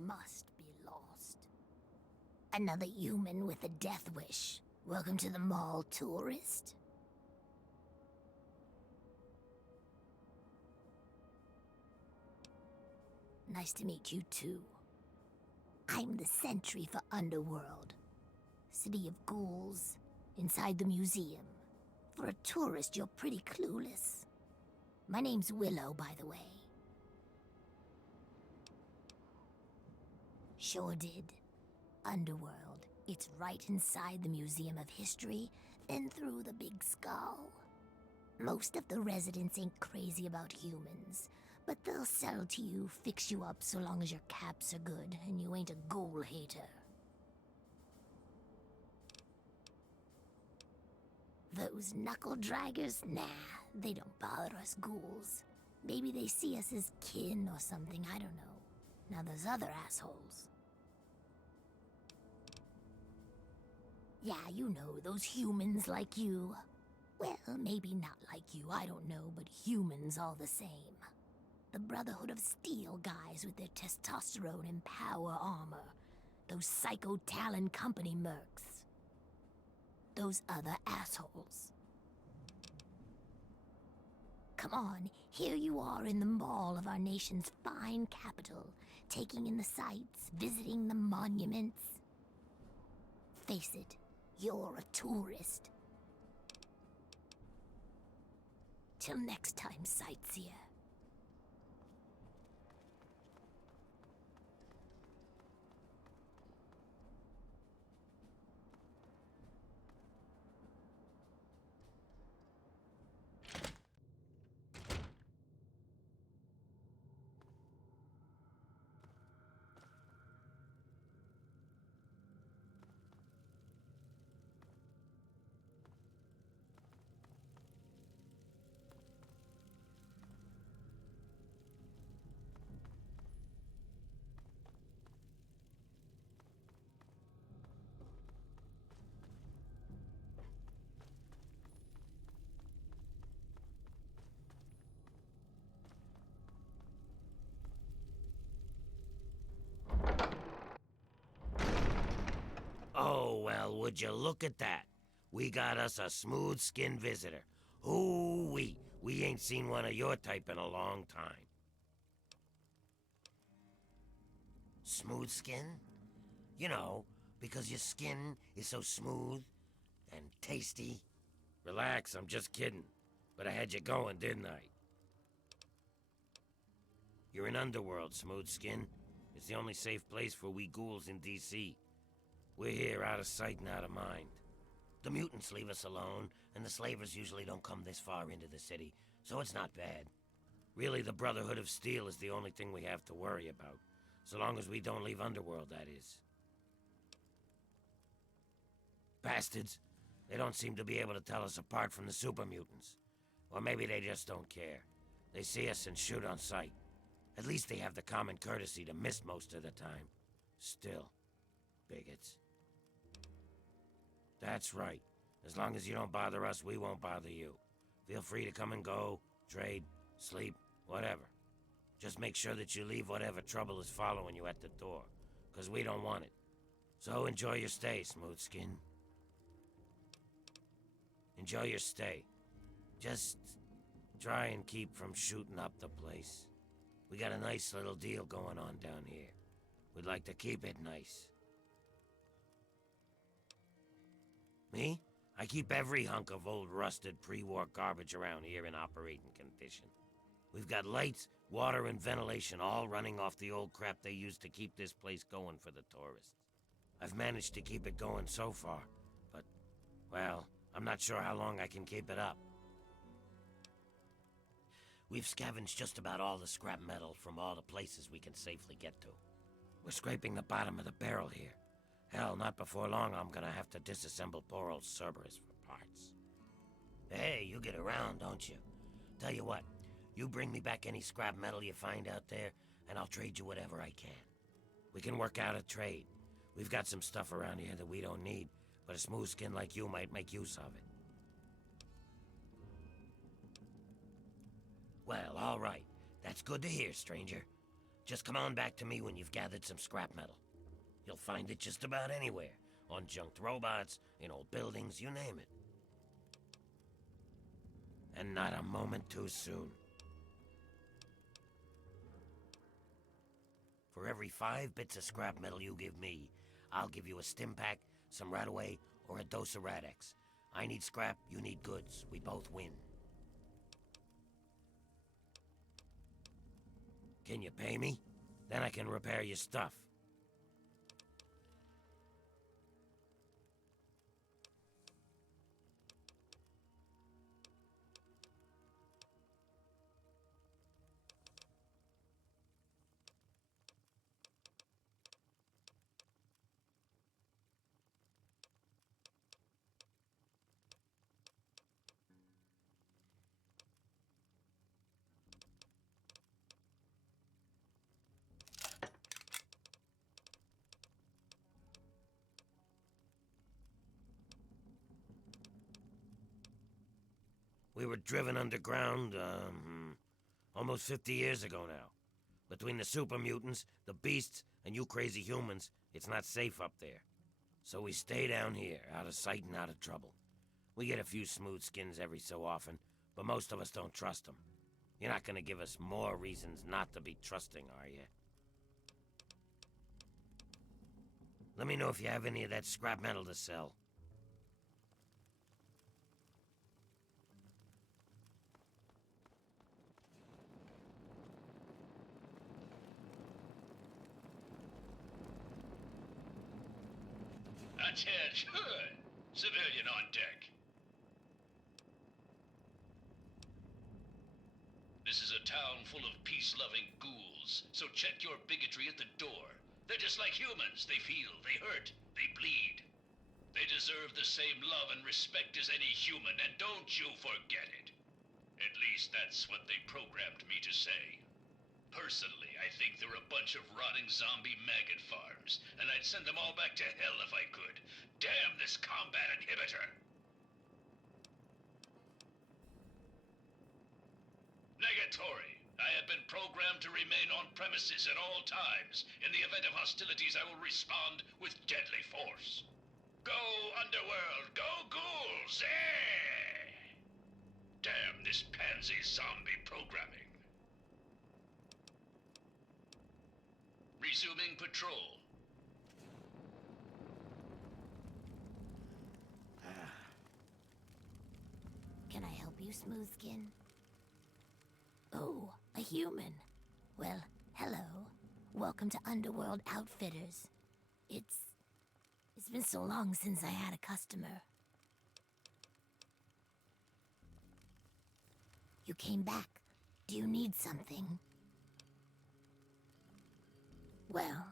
Must be lost. Another human with a death wish. Welcome to the mall, tourist. Nice to meet you too. I'm the sentry for Underworld. City of ghouls, inside the museum. For a tourist, you're pretty clueless. My name's Willow, by the way. Sure did. Underworld. It's right inside the Museum of History, then through the Big Skull. Most of the residents ain't crazy about humans, But they'll sell to you, fix you up so long as your caps are good and you ain't a ghoul hater. Those knuckle draggers? Nah, they don't bother us ghouls. Maybe they see us as kin or something, I don't know. Now there's other assholes. Yeah, you know, those humans like you. Well, maybe not like you, I don't know, but humans all the same. The Brotherhood of Steel guys with their testosterone and power armor. Those Psycho Talon Company mercs. Those other assholes. Come on, here you are in the mall of our nation's fine capital, taking in the sights, visiting the monuments. Face it, you're a tourist. Till next time, sightseer. Oh, well, would you look at that? We got us a smooth-skinned visitor. Ooh-wee, we ain't seen one of your type in a long time. Smooth skin? You know, because your skin is so smooth and tasty. Relax, I'm just kidding. But I had you going, didn't I? You're in Underworld, Smooth Skin. It's the only safe place for we ghouls in D.C. We're here out of sight and out of mind. The mutants leave us alone, and the slavers usually don't come this far into the city, so it's not bad. Really, the Brotherhood of Steel is the only thing we have to worry about. So long as we don't leave Underworld, that is. Bastards. They don't seem to be able to tell us apart from the super mutants. Or maybe they just don't care. They see us and shoot on sight. At least they have the common courtesy to miss most of the time. Still, bigots. That's right. As long as you don't bother us, we won't bother you. Feel free to come and go, trade, sleep, whatever. Just make sure that you leave whatever trouble is following you at the door, 'cause we don't want it. So enjoy your stay, Smooth Skin. Enjoy your stay. Just try and keep from shooting up the place. We got a nice little deal going on down here. We'd like to keep it nice. Me? I keep every hunk of old rusted pre-war garbage around here in operating condition. We've got lights, water, and ventilation all running off the old crap they used to keep this place going for the tourists. I've managed to keep it going so far, but, well, I'm not sure how long I can keep it up. We've scavenged just about all the scrap metal from all the places we can safely get to. We're scraping the bottom of the barrel here. Hell, not before long I'm gonna have to disassemble poor old Cerberus for parts. Hey, you get around, don't you? Tell you what, you bring me back any scrap metal you find out there, and I'll trade you whatever I can. We can work out a trade. We've got some stuff around here that we don't need, but a smooth skin like you might make use of it. Well, all right. That's good to hear, stranger. Just come on back to me when you've gathered some scrap metal. You'll find it just about anywhere. On junked robots, in old buildings, you name it. And not a moment too soon. For every 5 bits of scrap metal you give me, I'll give you a stim pack, some Radaway, or a dose of Rad-X. I need scrap, you need goods. We both win. Can you pay me? Then I can repair your stuff. were driven underground, almost 50 years ago now. Between the super mutants, the beasts, and you crazy humans, it's not safe up there. So we stay down here, out of sight and out of trouble. We get a few smooth skins every so often, but most of us don't trust them. You're not gonna give us more reasons not to be trusting, are you? Let me know if you have any of that scrap metal to sell. Attention! Civilian on deck. This is a town full of peace-loving ghouls, so check your bigotry at the door. They're just like humans. They feel, they hurt, they bleed. They deserve the same love and respect as any human, and don't you forget it. At least that's what they programmed me to say. Personally, I think they're a bunch of rotting zombie maggot farms, and I'd send them all back to hell if I could. Damn this combat inhibitor! Negatory, I have been programmed to remain on premises at all times. In the event of hostilities, I will respond with deadly force. Go, Underworld! Go, ghouls! Eh! Damn this pansy zombie programming. Resuming patrol. Can I help you, Smoothskin? Oh, a human. Well, hello. Welcome to Underworld Outfitters. It's been so long since I had a customer. You came back. Do you need something? Well,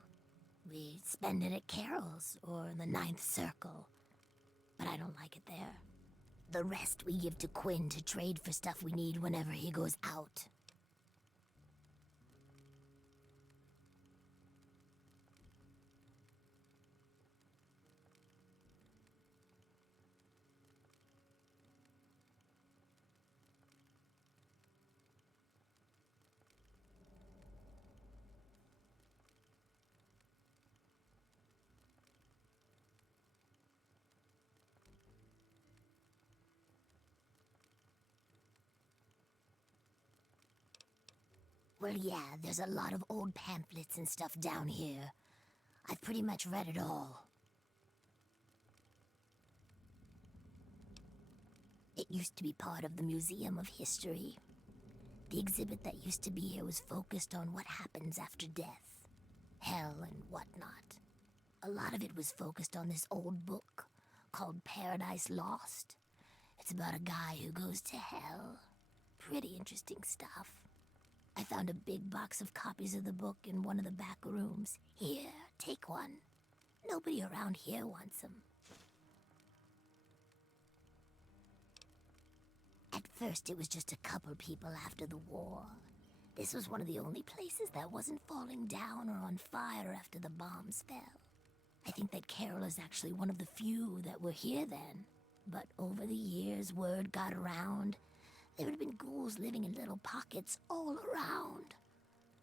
we spend it at Carol's or the Ninth Circle, but I don't like it there. The rest we give to Quinn to trade for stuff we need whenever he goes out. Well, yeah, there's a lot of old pamphlets and stuff down here. I've pretty much read it all. It used to be part of the Museum of History. The exhibit that used to be here was focused on what happens after death, hell and whatnot. A lot of it was focused on this old book called Paradise Lost. It's about a guy who goes to hell. Pretty interesting stuff. I found a big box of copies of the book in one of the back rooms. Here, take one. Nobody around here wants them. At first, it was just a couple people after the war. This was one of the only places that wasn't falling down or on fire after the bombs fell. I think that Carol is actually one of the few that were here then. But over the years, word got around. There had been ghouls living in little pockets all around.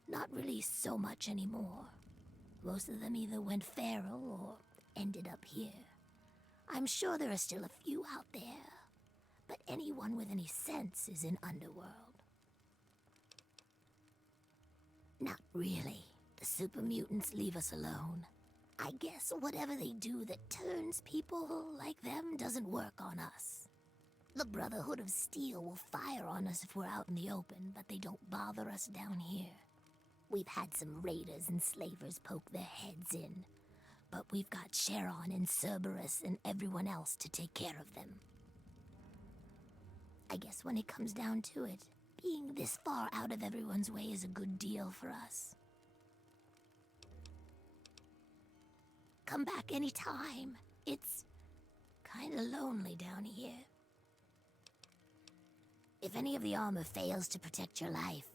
Not really so much anymore. Most of them either went feral or ended up here. I'm sure there are still a few out there, but anyone with any sense is in Underworld. Not really. The super mutants leave us alone. I guess whatever they do that turns people like them doesn't work on us. The Brotherhood of Steel will fire on us if we're out in the open, but they don't bother us down here. We've had some raiders and slavers poke their heads in, but we've got Charon and Cerberus and everyone else to take care of them. I guess when it comes down to it, being this far out of everyone's way is a good deal for us. Come back anytime. It's kinda lonely down here. If any of the armor fails to protect your life,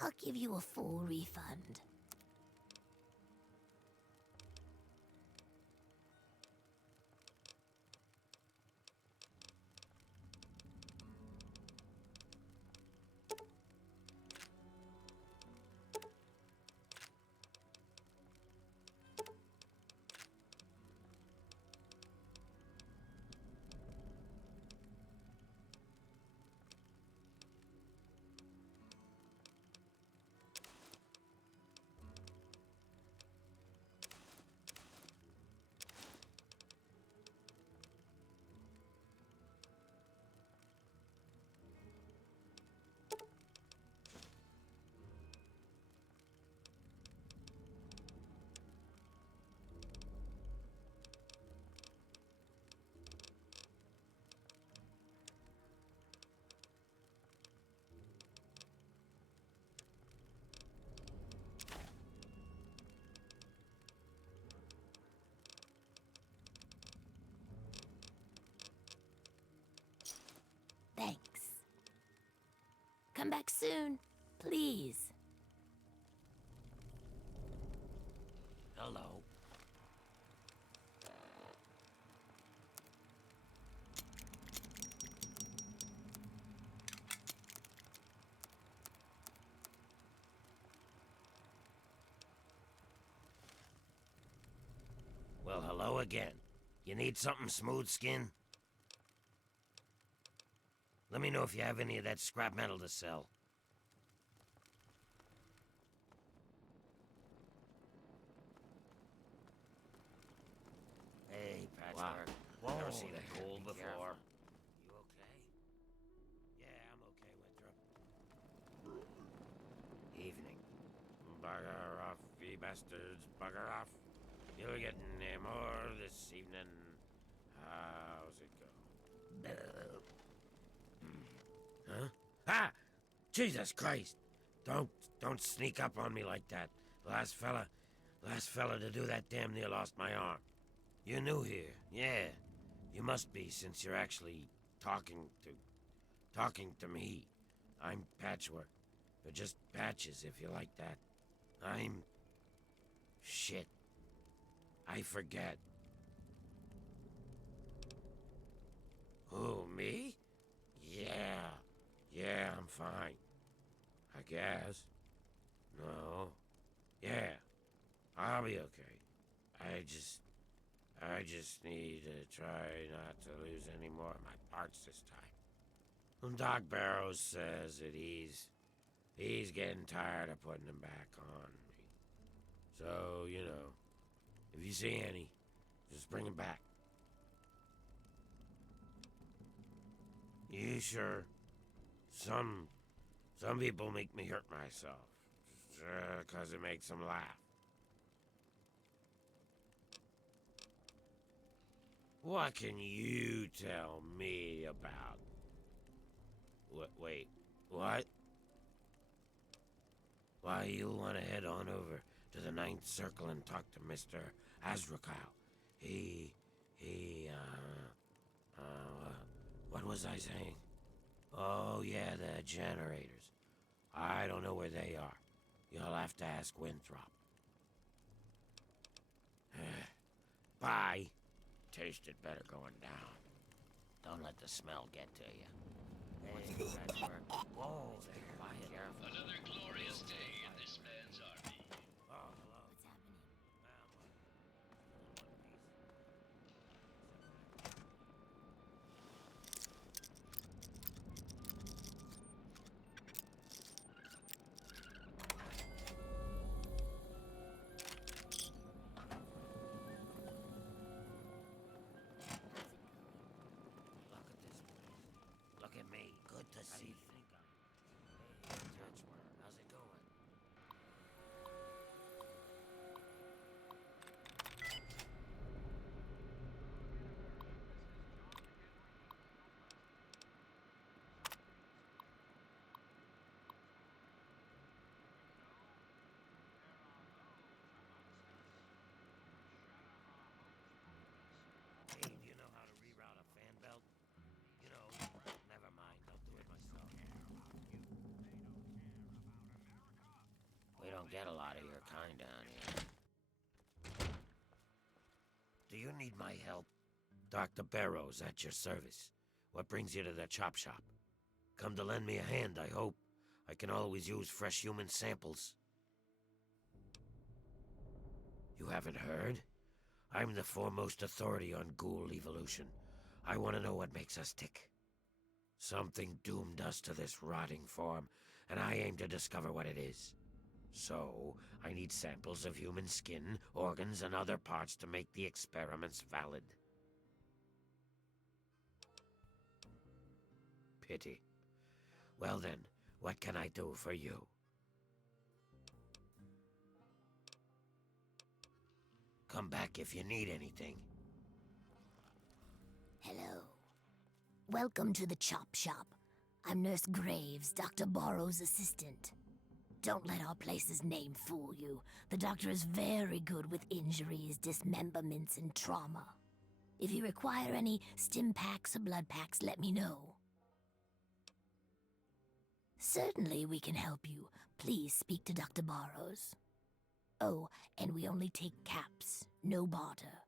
I'll give you a full refund. Come back soon, please. Hello. Well, hello again. You need something smooth skin? Let me know if you have any of that scrap metal to sell. Hey, Patchwork. Wow. Never seen a ghoul before. You okay? Yeah, I'm okay, Winthrop. Evening. Bugger off, ye bastards. Bugger off. You'll get any more this evening. How's it go? Huh? Ah! Jesus Christ! Don't sneak up on me like that. Last fella to do that damn near lost my arm. You're new here, yeah. You must be, since you're actually talking to me. I'm Patchwork. Or just Patches, if you like that. Shit. I forget. Who, me? Yeah, I'm fine. I guess. No. Yeah, I'll be okay. I just need to try not to lose any more of my parts this time. And Doc Barrows says that he's getting tired of putting them back on me. So, you know, if you see any, just bring them back. You sure? Some people make me hurt myself. Just 'cause it makes them laugh. What can you tell me about? Wait, what? Why, you'll want to head on over to the Ninth Circle and talk to Mr. Azrakal. What was I saying? Oh, yeah, the generators. I don't know where they are. You'll have to ask Winthrop. Bye. Tasted better going down. Don't let the smell get to you. Hey, Patchwork. Whoa, there. Quiet. Careful. Another glorious day in this man's army. Oh, hello. What's happening? Look at this place. Look at me. Good to see you. Hey, Patchwork. How's it going? Hey, do you know how to reroute a fan belt? You know, never mind. I'll do it myself. We don't get a lot of your kind down here. Do you need my help? Dr. Barrows at your service. What brings you to the chop shop? Come to lend me a hand, I hope. I can always use fresh human samples. You haven't heard? I'm the foremost authority on ghoul evolution. I want to know what makes us tick. Something doomed us to this rotting form, and I aim to discover what it is. So, I need samples of human skin, organs, and other parts to make the experiments valid. Pity. Well then, what can I do for you? Come back if you need anything. Hello. Welcome to the chop shop. I'm Nurse Graves, Dr. Barrow's assistant. Don't let our place's name fool you. The doctor is very good with injuries, dismemberments, and trauma. If you require any stim packs or blood packs, let me know. Certainly we can help you. Please speak to Dr. Barrows. Oh, and we only take caps, no barter.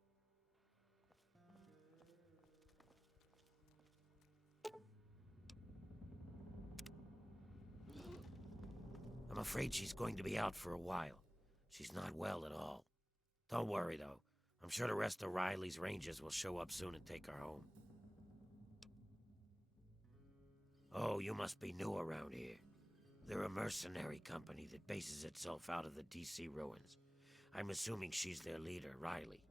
I'm afraid she's going to be out for a while. She's not well at all. Don't worry, though. I'm sure the rest of Riley's Rangers will show up soon and take her home. Oh, you must be new around here. They're a mercenary company that bases itself out of the DC ruins. I'm assuming she's their leader, Riley.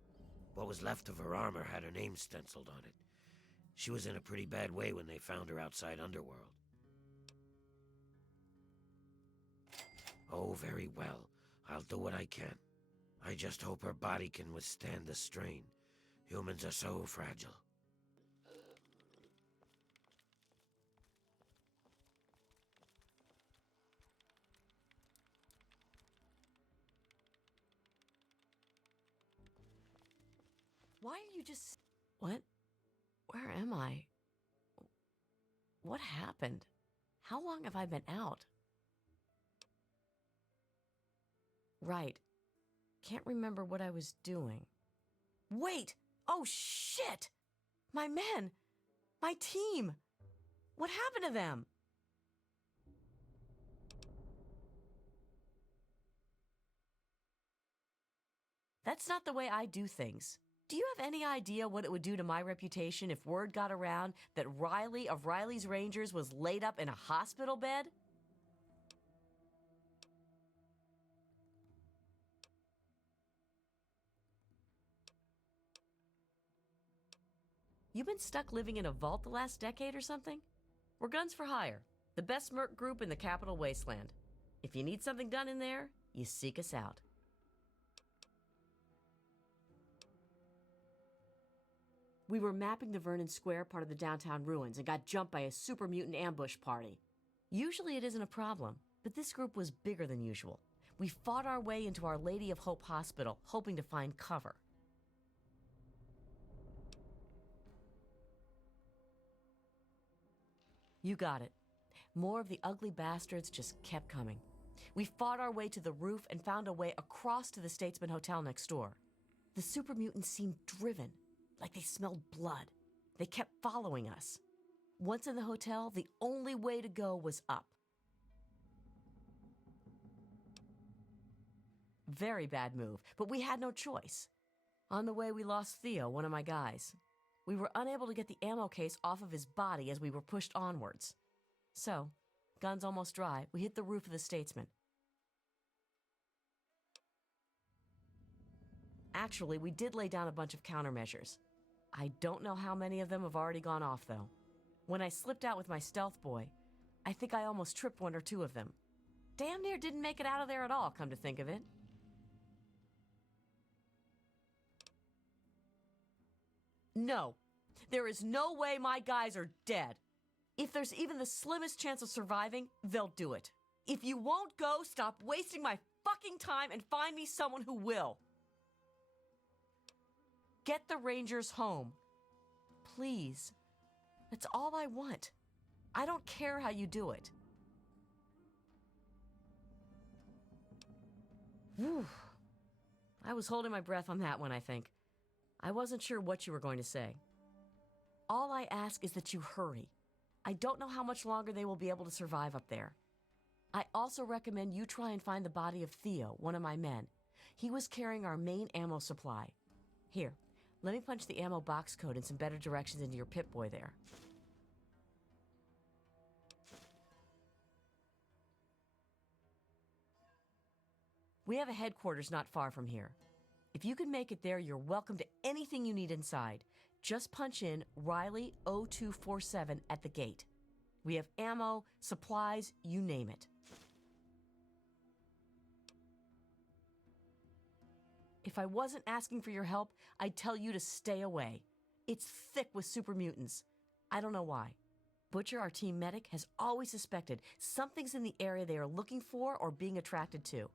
What was left of her armor had her name stenciled on it. She was in a pretty bad way when they found her outside Underworld. Oh, very well. I'll do what I can. I just hope her body can withstand the strain. Humans are so fragile. Why are you just... What? Where am I? What happened? How long have I been out? Right. Can't remember what I was doing. Wait! Oh, shit! My men! My team! What happened to them? That's not the way I do things. Do you have any idea what it would do to my reputation if word got around that Riley of Riley's Rangers was laid up in a hospital bed? You been stuck living in a vault the last decade or something? We're Guns for Hire, the best merc group in the Capital Wasteland. If you need something done in there, you seek us out. We were mapping the Vernon Square part of the downtown ruins and got jumped by a super mutant ambush party. Usually it isn't a problem, but this group was bigger than usual. We fought our way into Our Lady of Hope Hospital, hoping to find cover. You got it. More of the ugly bastards just kept coming. We fought our way to the roof and found a way across to the Statesman Hotel next door. The super mutants seemed driven, like they smelled blood. They kept following us. Once in the hotel, the only way to go was up. Very bad move, but we had no choice. On the way, we lost Theo, one of my guys. We were unable to get the ammo case off of his body as we were pushed onwards. So, guns almost dry, we hit the roof of the Statesman. Actually, we did lay down a bunch of countermeasures. I don't know how many of them have already gone off, though. When I slipped out with my stealth boy, I think I almost tripped one or two of them. Damn near didn't make it out of there at all, come to think of it. No. There is no way my guys are dead. If there's even the slimmest chance of surviving, they'll do it. If you won't go, stop wasting my fucking time and find me someone who will. Get the Rangers home. Please. That's all I want. I don't care how you do it. Whew. I was holding my breath on that one, I think. I wasn't sure what you were going to say. All I ask is that you hurry. I don't know how much longer they will be able to survive up there. I also recommend you try and find the body of Theo, one of my men. He was carrying our main ammo supply. Here, let me punch the ammo box code and some better directions into your Pip-Boy there. We have a headquarters not far from here. If you can make it there, you're welcome to anything you need inside. Just punch in Riley 0247 at the gate. We have ammo, supplies, you name it. If I wasn't asking for your help, I'd tell you to stay away. It's thick with super mutants. I don't know why. Butcher, our team medic, has always suspected something's in the area they are looking for or being attracted to.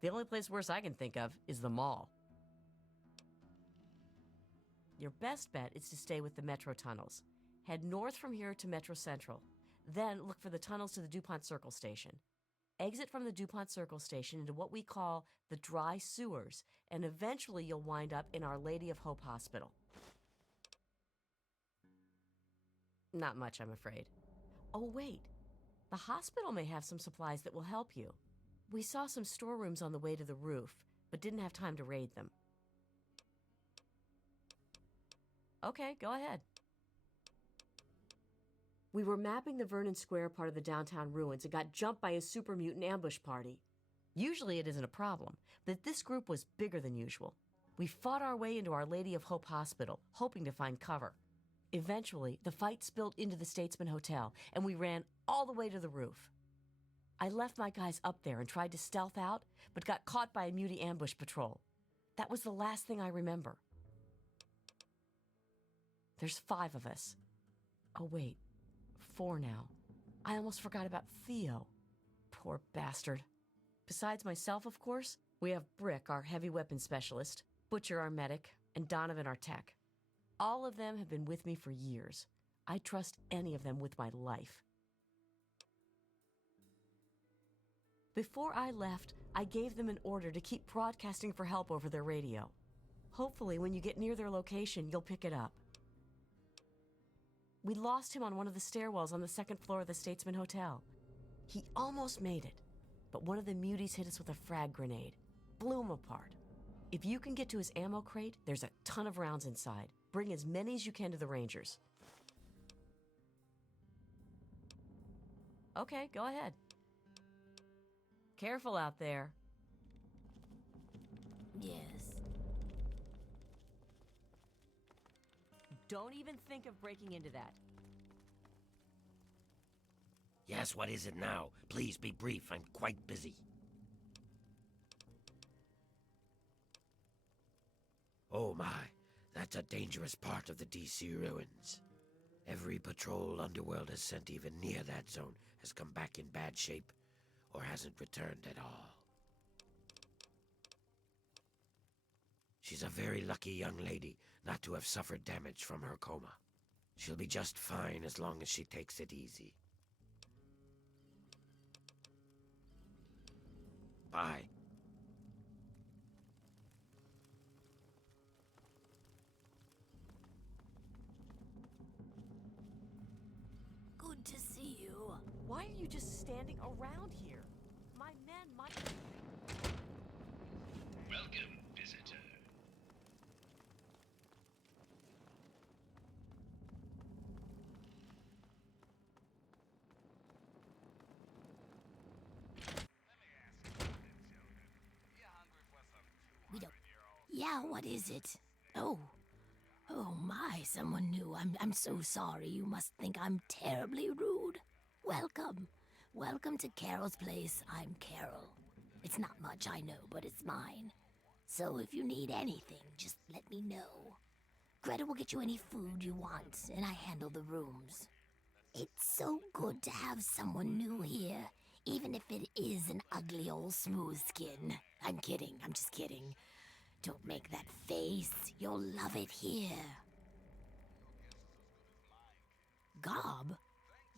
The only place worse I can think of is the mall. Your best bet is to stay with the metro tunnels. Head north from here to Metro Central. Then look for the tunnels to the DuPont Circle Station. Exit from the DuPont Circle Station into what we call the dry sewers, and eventually you'll wind up in Our Lady of Hope Hospital. Not much, I'm afraid. Oh, wait. The hospital may have some supplies that will help you. We saw some storerooms on the way to the roof, but didn't have time to raid them. Okay, go ahead. We were mapping the Vernon Square part of the downtown ruins and got jumped by a super mutant ambush party. Usually it isn't a problem, but this group was bigger than usual. We fought our way into Our Lady of Hope Hospital, hoping to find cover. Eventually, the fight spilled into the Statesman Hotel, and we ran all the way to the roof. I left my guys up there and tried to stealth out, but got caught by a mutie ambush patrol. That was the last thing I remember. There's 5 of us. Oh, wait. 4 now. I almost forgot about Theo. Poor bastard. Besides myself, of course, we have Brick, our heavy weapons specialist, Butcher, our medic, and Donovan, our tech. All of them have been with me for years. I'd trust any of them with my life. Before I left, I gave them an order to keep broadcasting for help over their radio. Hopefully, when you get near their location, you'll pick it up. We lost him on one of the stairwells on the 2nd floor of the Statesman Hotel. He almost made it, but one of the muties hit us with a frag grenade. Blew him apart. If you can get to his ammo crate, there's a ton of rounds inside. Bring as many as you can to the Rangers. Okay, go ahead. Careful out there. Yes. Don't even think of breaking into that. Yes, what is it now? Please be brief. I'm quite busy. Oh my, that's a dangerous part of the DC ruins. Every patrol Underworld has sent even near that zone has come back in bad shape or hasn't returned at all. She's a very lucky young lady not to have suffered damage from her coma. She'll be just fine as long as she takes it easy. Bye. Good to see you. Why are you just standing around here? My men might... Welcome, visitor. We don't... Yeah, what is it? Oh. Oh my, someone new. I'm so sorry. You must think I'm terribly rude. Welcome. Welcome to Carol's place. I'm Carol. It's not much, I know, but it's mine. So if you need anything, just let me know. Greta will get you any food you want, and I handle the rooms. It's so good to have someone new here, even if it is an ugly old smooth skin. I'm kidding, I'm just kidding. Don't make that face. You'll love it here. Gob?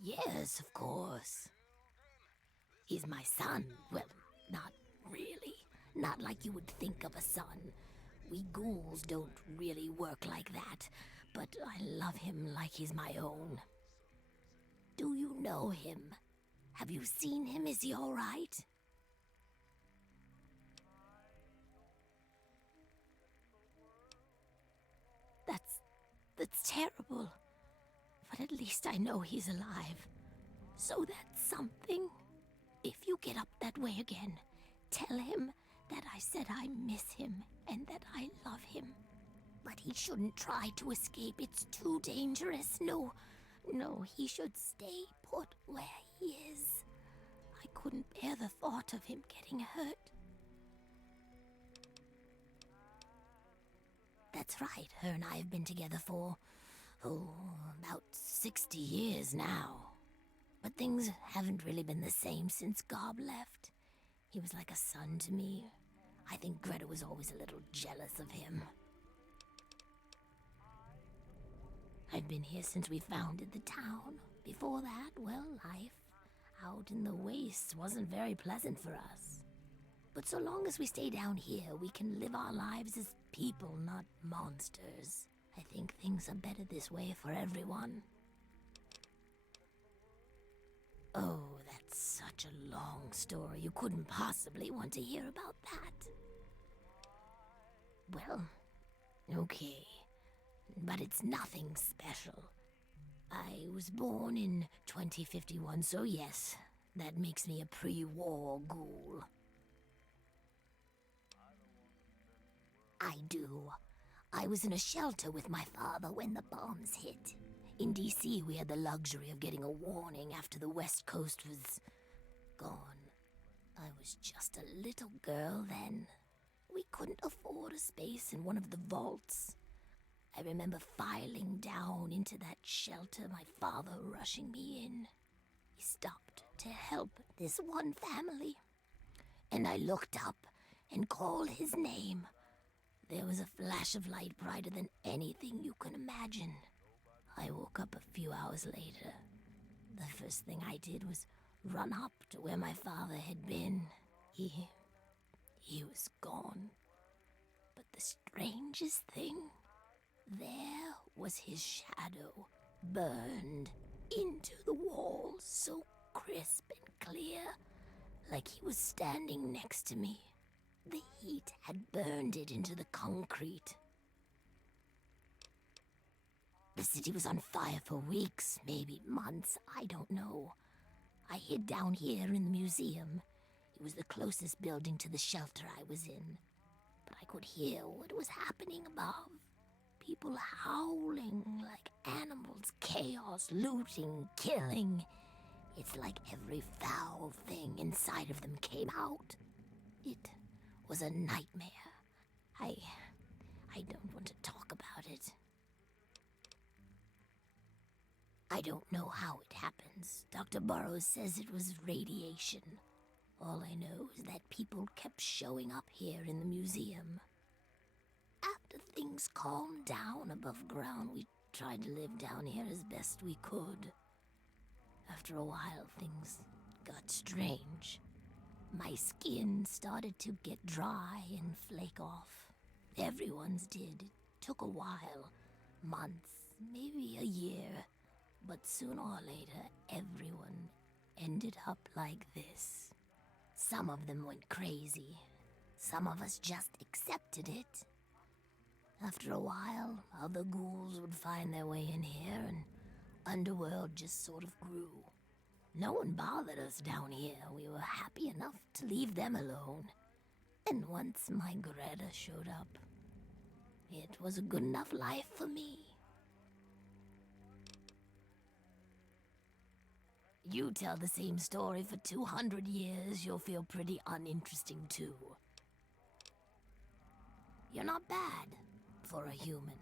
Yes, of course. He's my son. Well, not really. Not like you would think of a son. We ghouls don't really work like that, but I love him like he's my own. Do you know him? Have you seen him? Is he all right? That's terrible. But at least I know he's alive. So that's something. If you get up that way again, tell him that I said I miss him and that I love him. But he shouldn't try to escape. It's too dangerous. No, he should stay put where he is. I couldn't bear the thought of him getting hurt. That's right. Her and I have been together for, about 60 years now. But things haven't really been the same since Gob left. He was like a son to me. I think Greta was always a little jealous of him. I've been here since we founded the town, Before that, well, life out in the wastes wasn't very pleasant for us. But so long as we stay down here, we can live our lives as people, not monsters. I think things are better this way for everyone. Oh, that's such a long story. You couldn't possibly want to hear about that. Well, okay. But it's nothing special. I was born in 2051, so yes, that makes me a pre-war ghoul. I do. I was in a shelter with my father when the bombs hit. In DC, we had the luxury of getting a warning after the West Coast was gone. I was just a little girl then. We couldn't afford a space in one of the vaults. I remember filing down into that shelter, my father rushing me in. He stopped to help this one family. And I looked up and called his name. There was a flash of light brighter than anything you can imagine. I woke up a few hours later. The first thing I did was run up to where my father had been. He was gone. But the strangest thing, there was his shadow, burned into the wall, so crisp and clear, like he was standing next to me. The heat had burned it into the concrete. The city was on fire for weeks, maybe months, I don't know. I hid down here in the museum. It was the closest building to the shelter I was in. But I could hear what was happening above. People howling like animals, chaos, looting, killing. It's like every foul thing inside of them came out. It was a nightmare. I don't want to talk about it. I don't know how it happens. Dr. Burroughs says it was radiation. All I know is that people kept showing up here in the museum. After things calmed down above ground, we tried to live down here as best we could. After a while, things got strange. My skin started to get dry and flake off. Everyone's did. It took a while. Months, maybe a year. But sooner or later, everyone ended up like this. Some of them went crazy. Some of us just accepted it. After a while, other ghouls would find their way in here, and Underworld just sort of grew. No one bothered us down here. We were happy enough to leave them alone. And once my Greta showed up, it was a good enough life for me. You tell the same story for 200 years, you'll feel pretty uninteresting too. You're not bad for a human.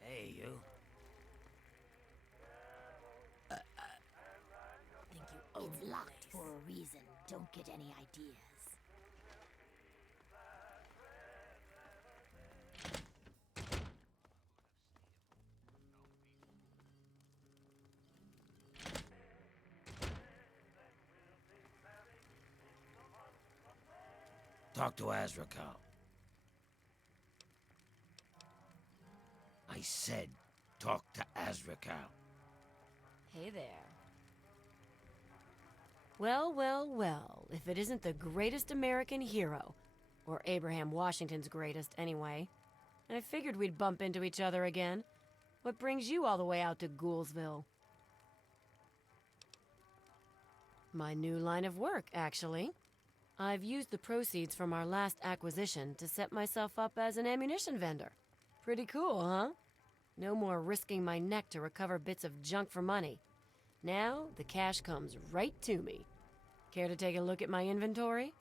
Hey, you. Think you own it's locked for a reason. Don't get any ideas. Talk to Azrakal. I said, talk to Azrakal. Hey there. Well, well, well, if it isn't the greatest American hero, or Abraham Washington's greatest anyway. I figured we'd bump into each other again. What brings you all the way out to Ghoulsville? My new line of work, actually. I've used the proceeds from our last acquisition to set myself up as an ammunition vendor. Pretty cool, huh? No more risking my neck to recover bits of junk for money. Now, the cash comes right to me. Care to take a look at my inventory?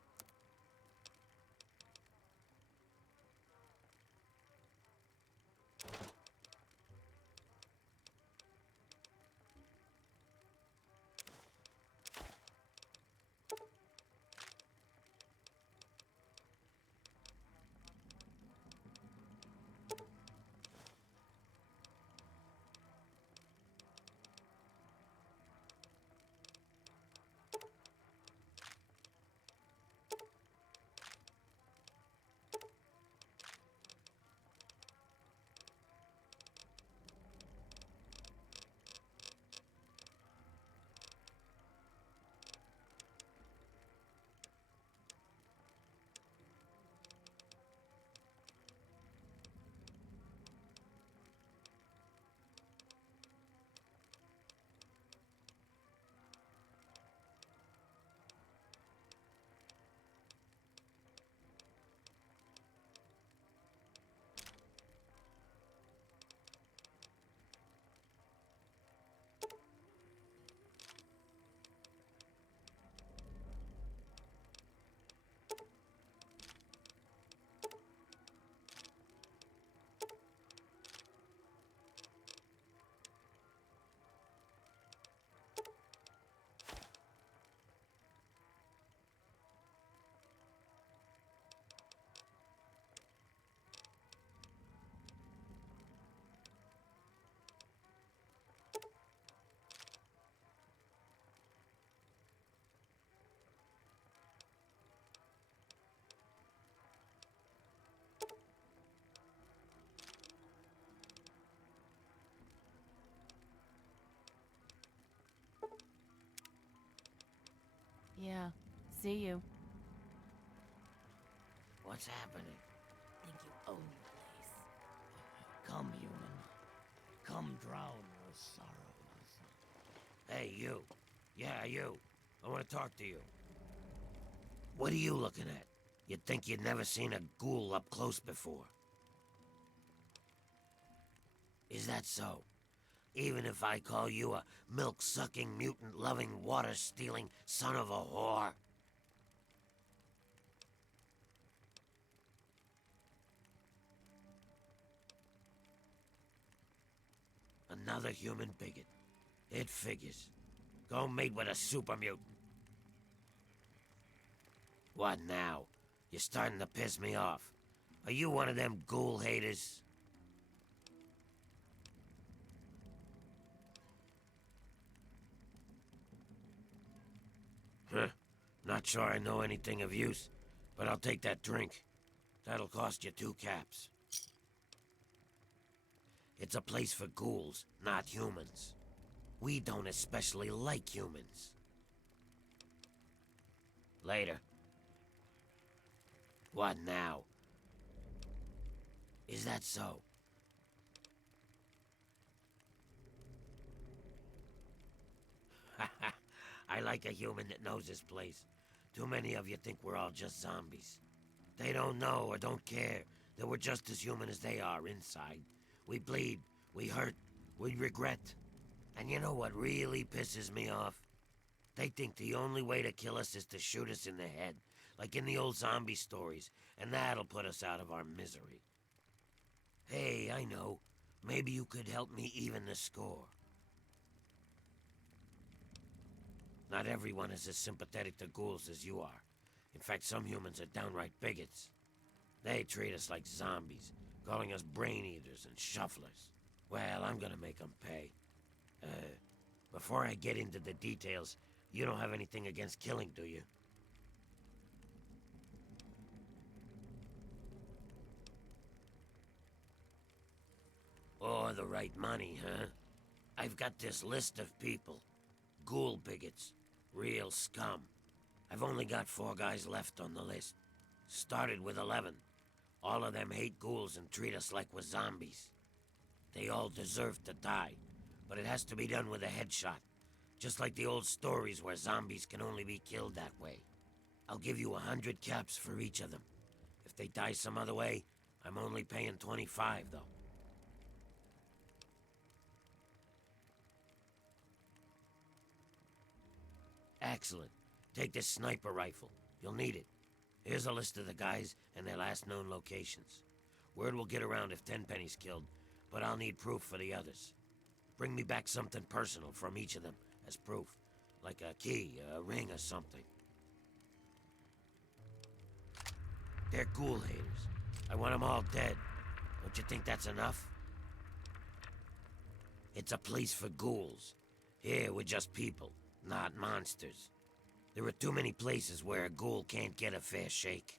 See you. What's happening? Think you own the place. Come, human. Come drown your sorrows. Hey, you. Yeah, you. I want to talk to you. What are you looking at? You'd think you'd never seen a ghoul up close before. Is that so? Even if I call you a milk-sucking, mutant-loving, water-stealing son of a whore? Another human bigot. It figures. Go mate with a super mutant. What now? You're starting to piss me off. Are you one of them ghoul haters? Huh. Not sure I know anything of use, but I'll take that drink. That'll cost you 2 caps. It's a place for ghouls, not humans. We don't especially like humans. Later. What now? Is that so? I like a human that knows his place. Too many of you think we're all just zombies. They don't know or don't care that we're just as human as they are inside. We bleed, we hurt, we regret. And you know what really pisses me off? They think the only way to kill us is to shoot us in the head, like in the old zombie stories, and that'll put us out of our misery. Hey, I know. Maybe you could help me even the score. Not everyone is as sympathetic to ghouls as you are. In fact, some humans are downright bigots. They treat us like zombies, calling us brain eaters and shufflers. Well, I'm gonna make them pay. Before I get into the details, you don't have anything against killing, do you? Or the right money, huh? I've got this list of people. Ghoul bigots. Real scum. I've only got 4 guys left on the list. Started with 11. All of them hate ghouls and treat us like we're zombies. They all deserve to die, but it has to be done with a headshot. Just like the old stories where zombies can only be killed that way. I'll give you 100 caps for each of them. If they die some other way, I'm only paying 25, though. Excellent. Take this sniper rifle. You'll need it. Here's a list of the guys and their last known locations. Word will get around if Tenpenny's killed, but I'll need proof for the others. Bring me back something personal from each of them as proof, like a key, a ring, or something. They're ghoul haters. I want them all dead. Don't you think that's enough? It's a place for ghouls. Here, we're just people, not monsters. There are too many places where a ghoul can't get a fair shake.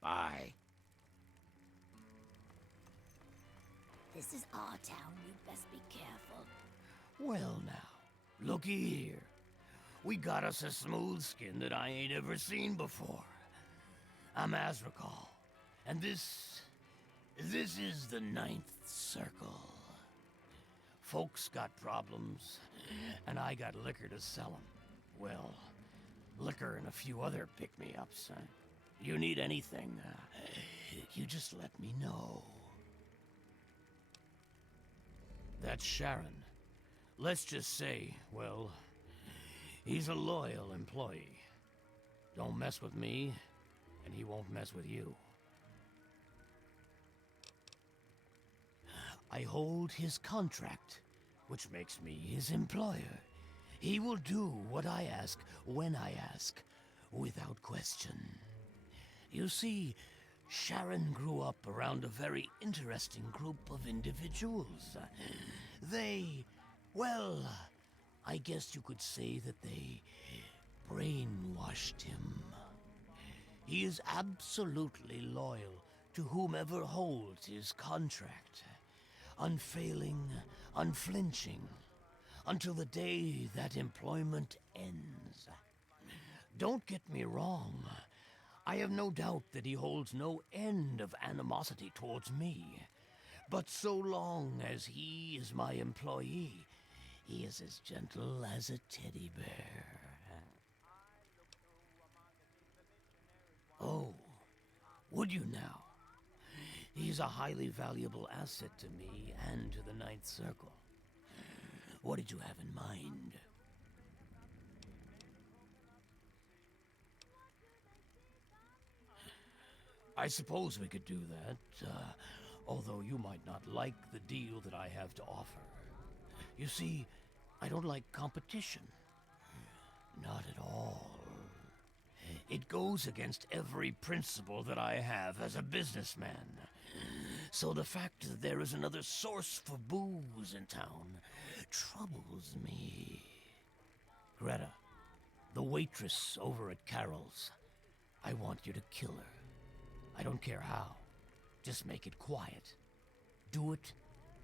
Bye. This is our town. You'd best be careful. Well now, looky here. We got us a smooth skin that I ain't ever seen before. I'm Azrakal, and this is the 9th Circle. Folks got problems, and I got liquor to sell 'em. Well, liquor and a few other pick-me-ups. You need anything, you just let me know. That's Sharon. Let's just say, well, he's a loyal employee. Don't mess with me, and he won't mess with you. I hold his contract, which makes me his employer. He will do what I ask, when I ask, without question. You see, Sharon grew up around a very interesting group of individuals. Well, I guess you could say that they brainwashed him. He is absolutely loyal to whomever holds his contract. Unfailing, unflinching, until the day that employment ends. Don't get me wrong. I have no doubt that he holds no end of animosity towards me. But so long as he is my employee, he is as gentle as a teddy bear. Oh, would you now? He's a highly valuable asset to me and to the Ninth Circle. What did you have in mind? I suppose we could do that, although you might not like the deal that I have to offer. You see, I don't like competition. Not at all. It goes against every principle that I have as a businessman. So the fact that there is another source for booze in town troubles me. Greta, the waitress over at Carol's, I want you to kill her. I don't care how. Just make it quiet. Do it,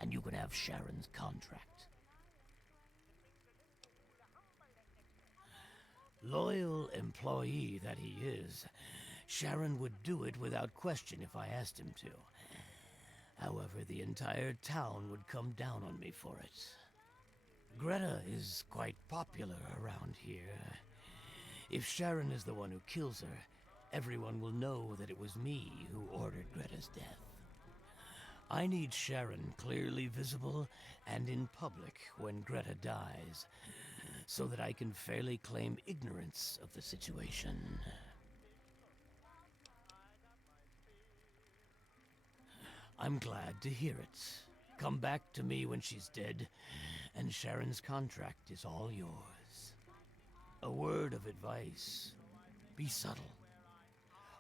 and you can have Sharon's contract. Loyal employee that he is, Sharon would do it without question if I asked him to. However, the entire town would come down on me for it. Greta is quite popular around here. If Sharon is the one who kills her, everyone will know that it was me who ordered Greta's death. I need Sharon clearly visible and in public when Greta dies, so that I can fairly claim ignorance of the situation. I'm glad to hear it. Come back to me when she's dead, and Sharon's contract is all yours. A word of advice: be subtle.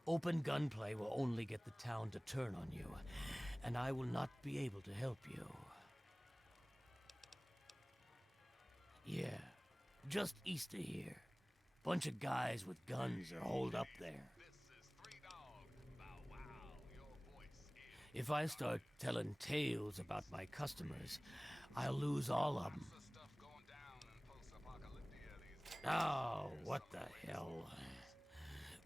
Open gunplay will only get the town to turn on you, and I will not be able to help you. Yeah, just east of here. Bunch of guys with guns are holed up there. If I start telling tales about my customers, I'll lose all of them. Oh, what the hell?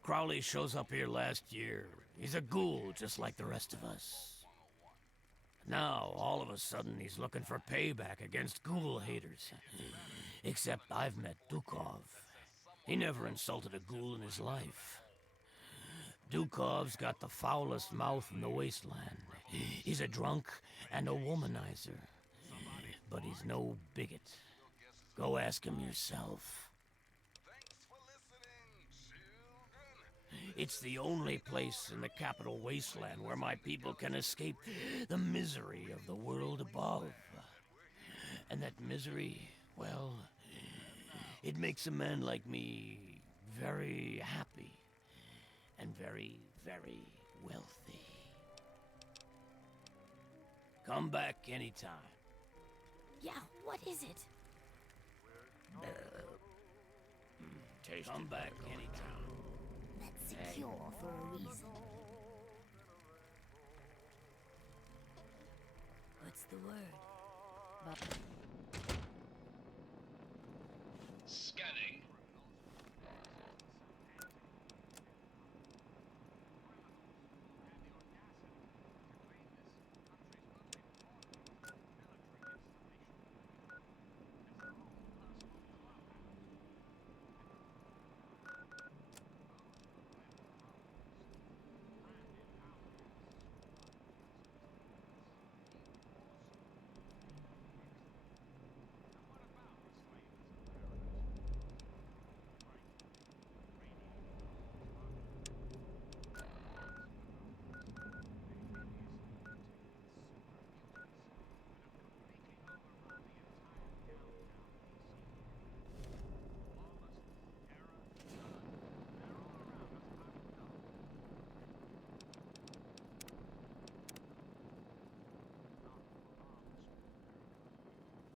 Crowley shows up here last year. He's a ghoul just like the rest of us. Now, all of a sudden, he's looking for payback against ghoul haters. Except I've met Dukov. He never insulted a ghoul in his life. Dukov's got the foulest mouth in the wasteland. He's a drunk and a womanizer. But he's no bigot. Go ask him yourself. It's the only place in the capital wasteland where my people can escape the misery of the world above. And that misery, well, it makes a man like me very happy and very, very wealthy. Come back anytime. Yeah, what is it? Come back anytime. That's secure for a reason. What's the word?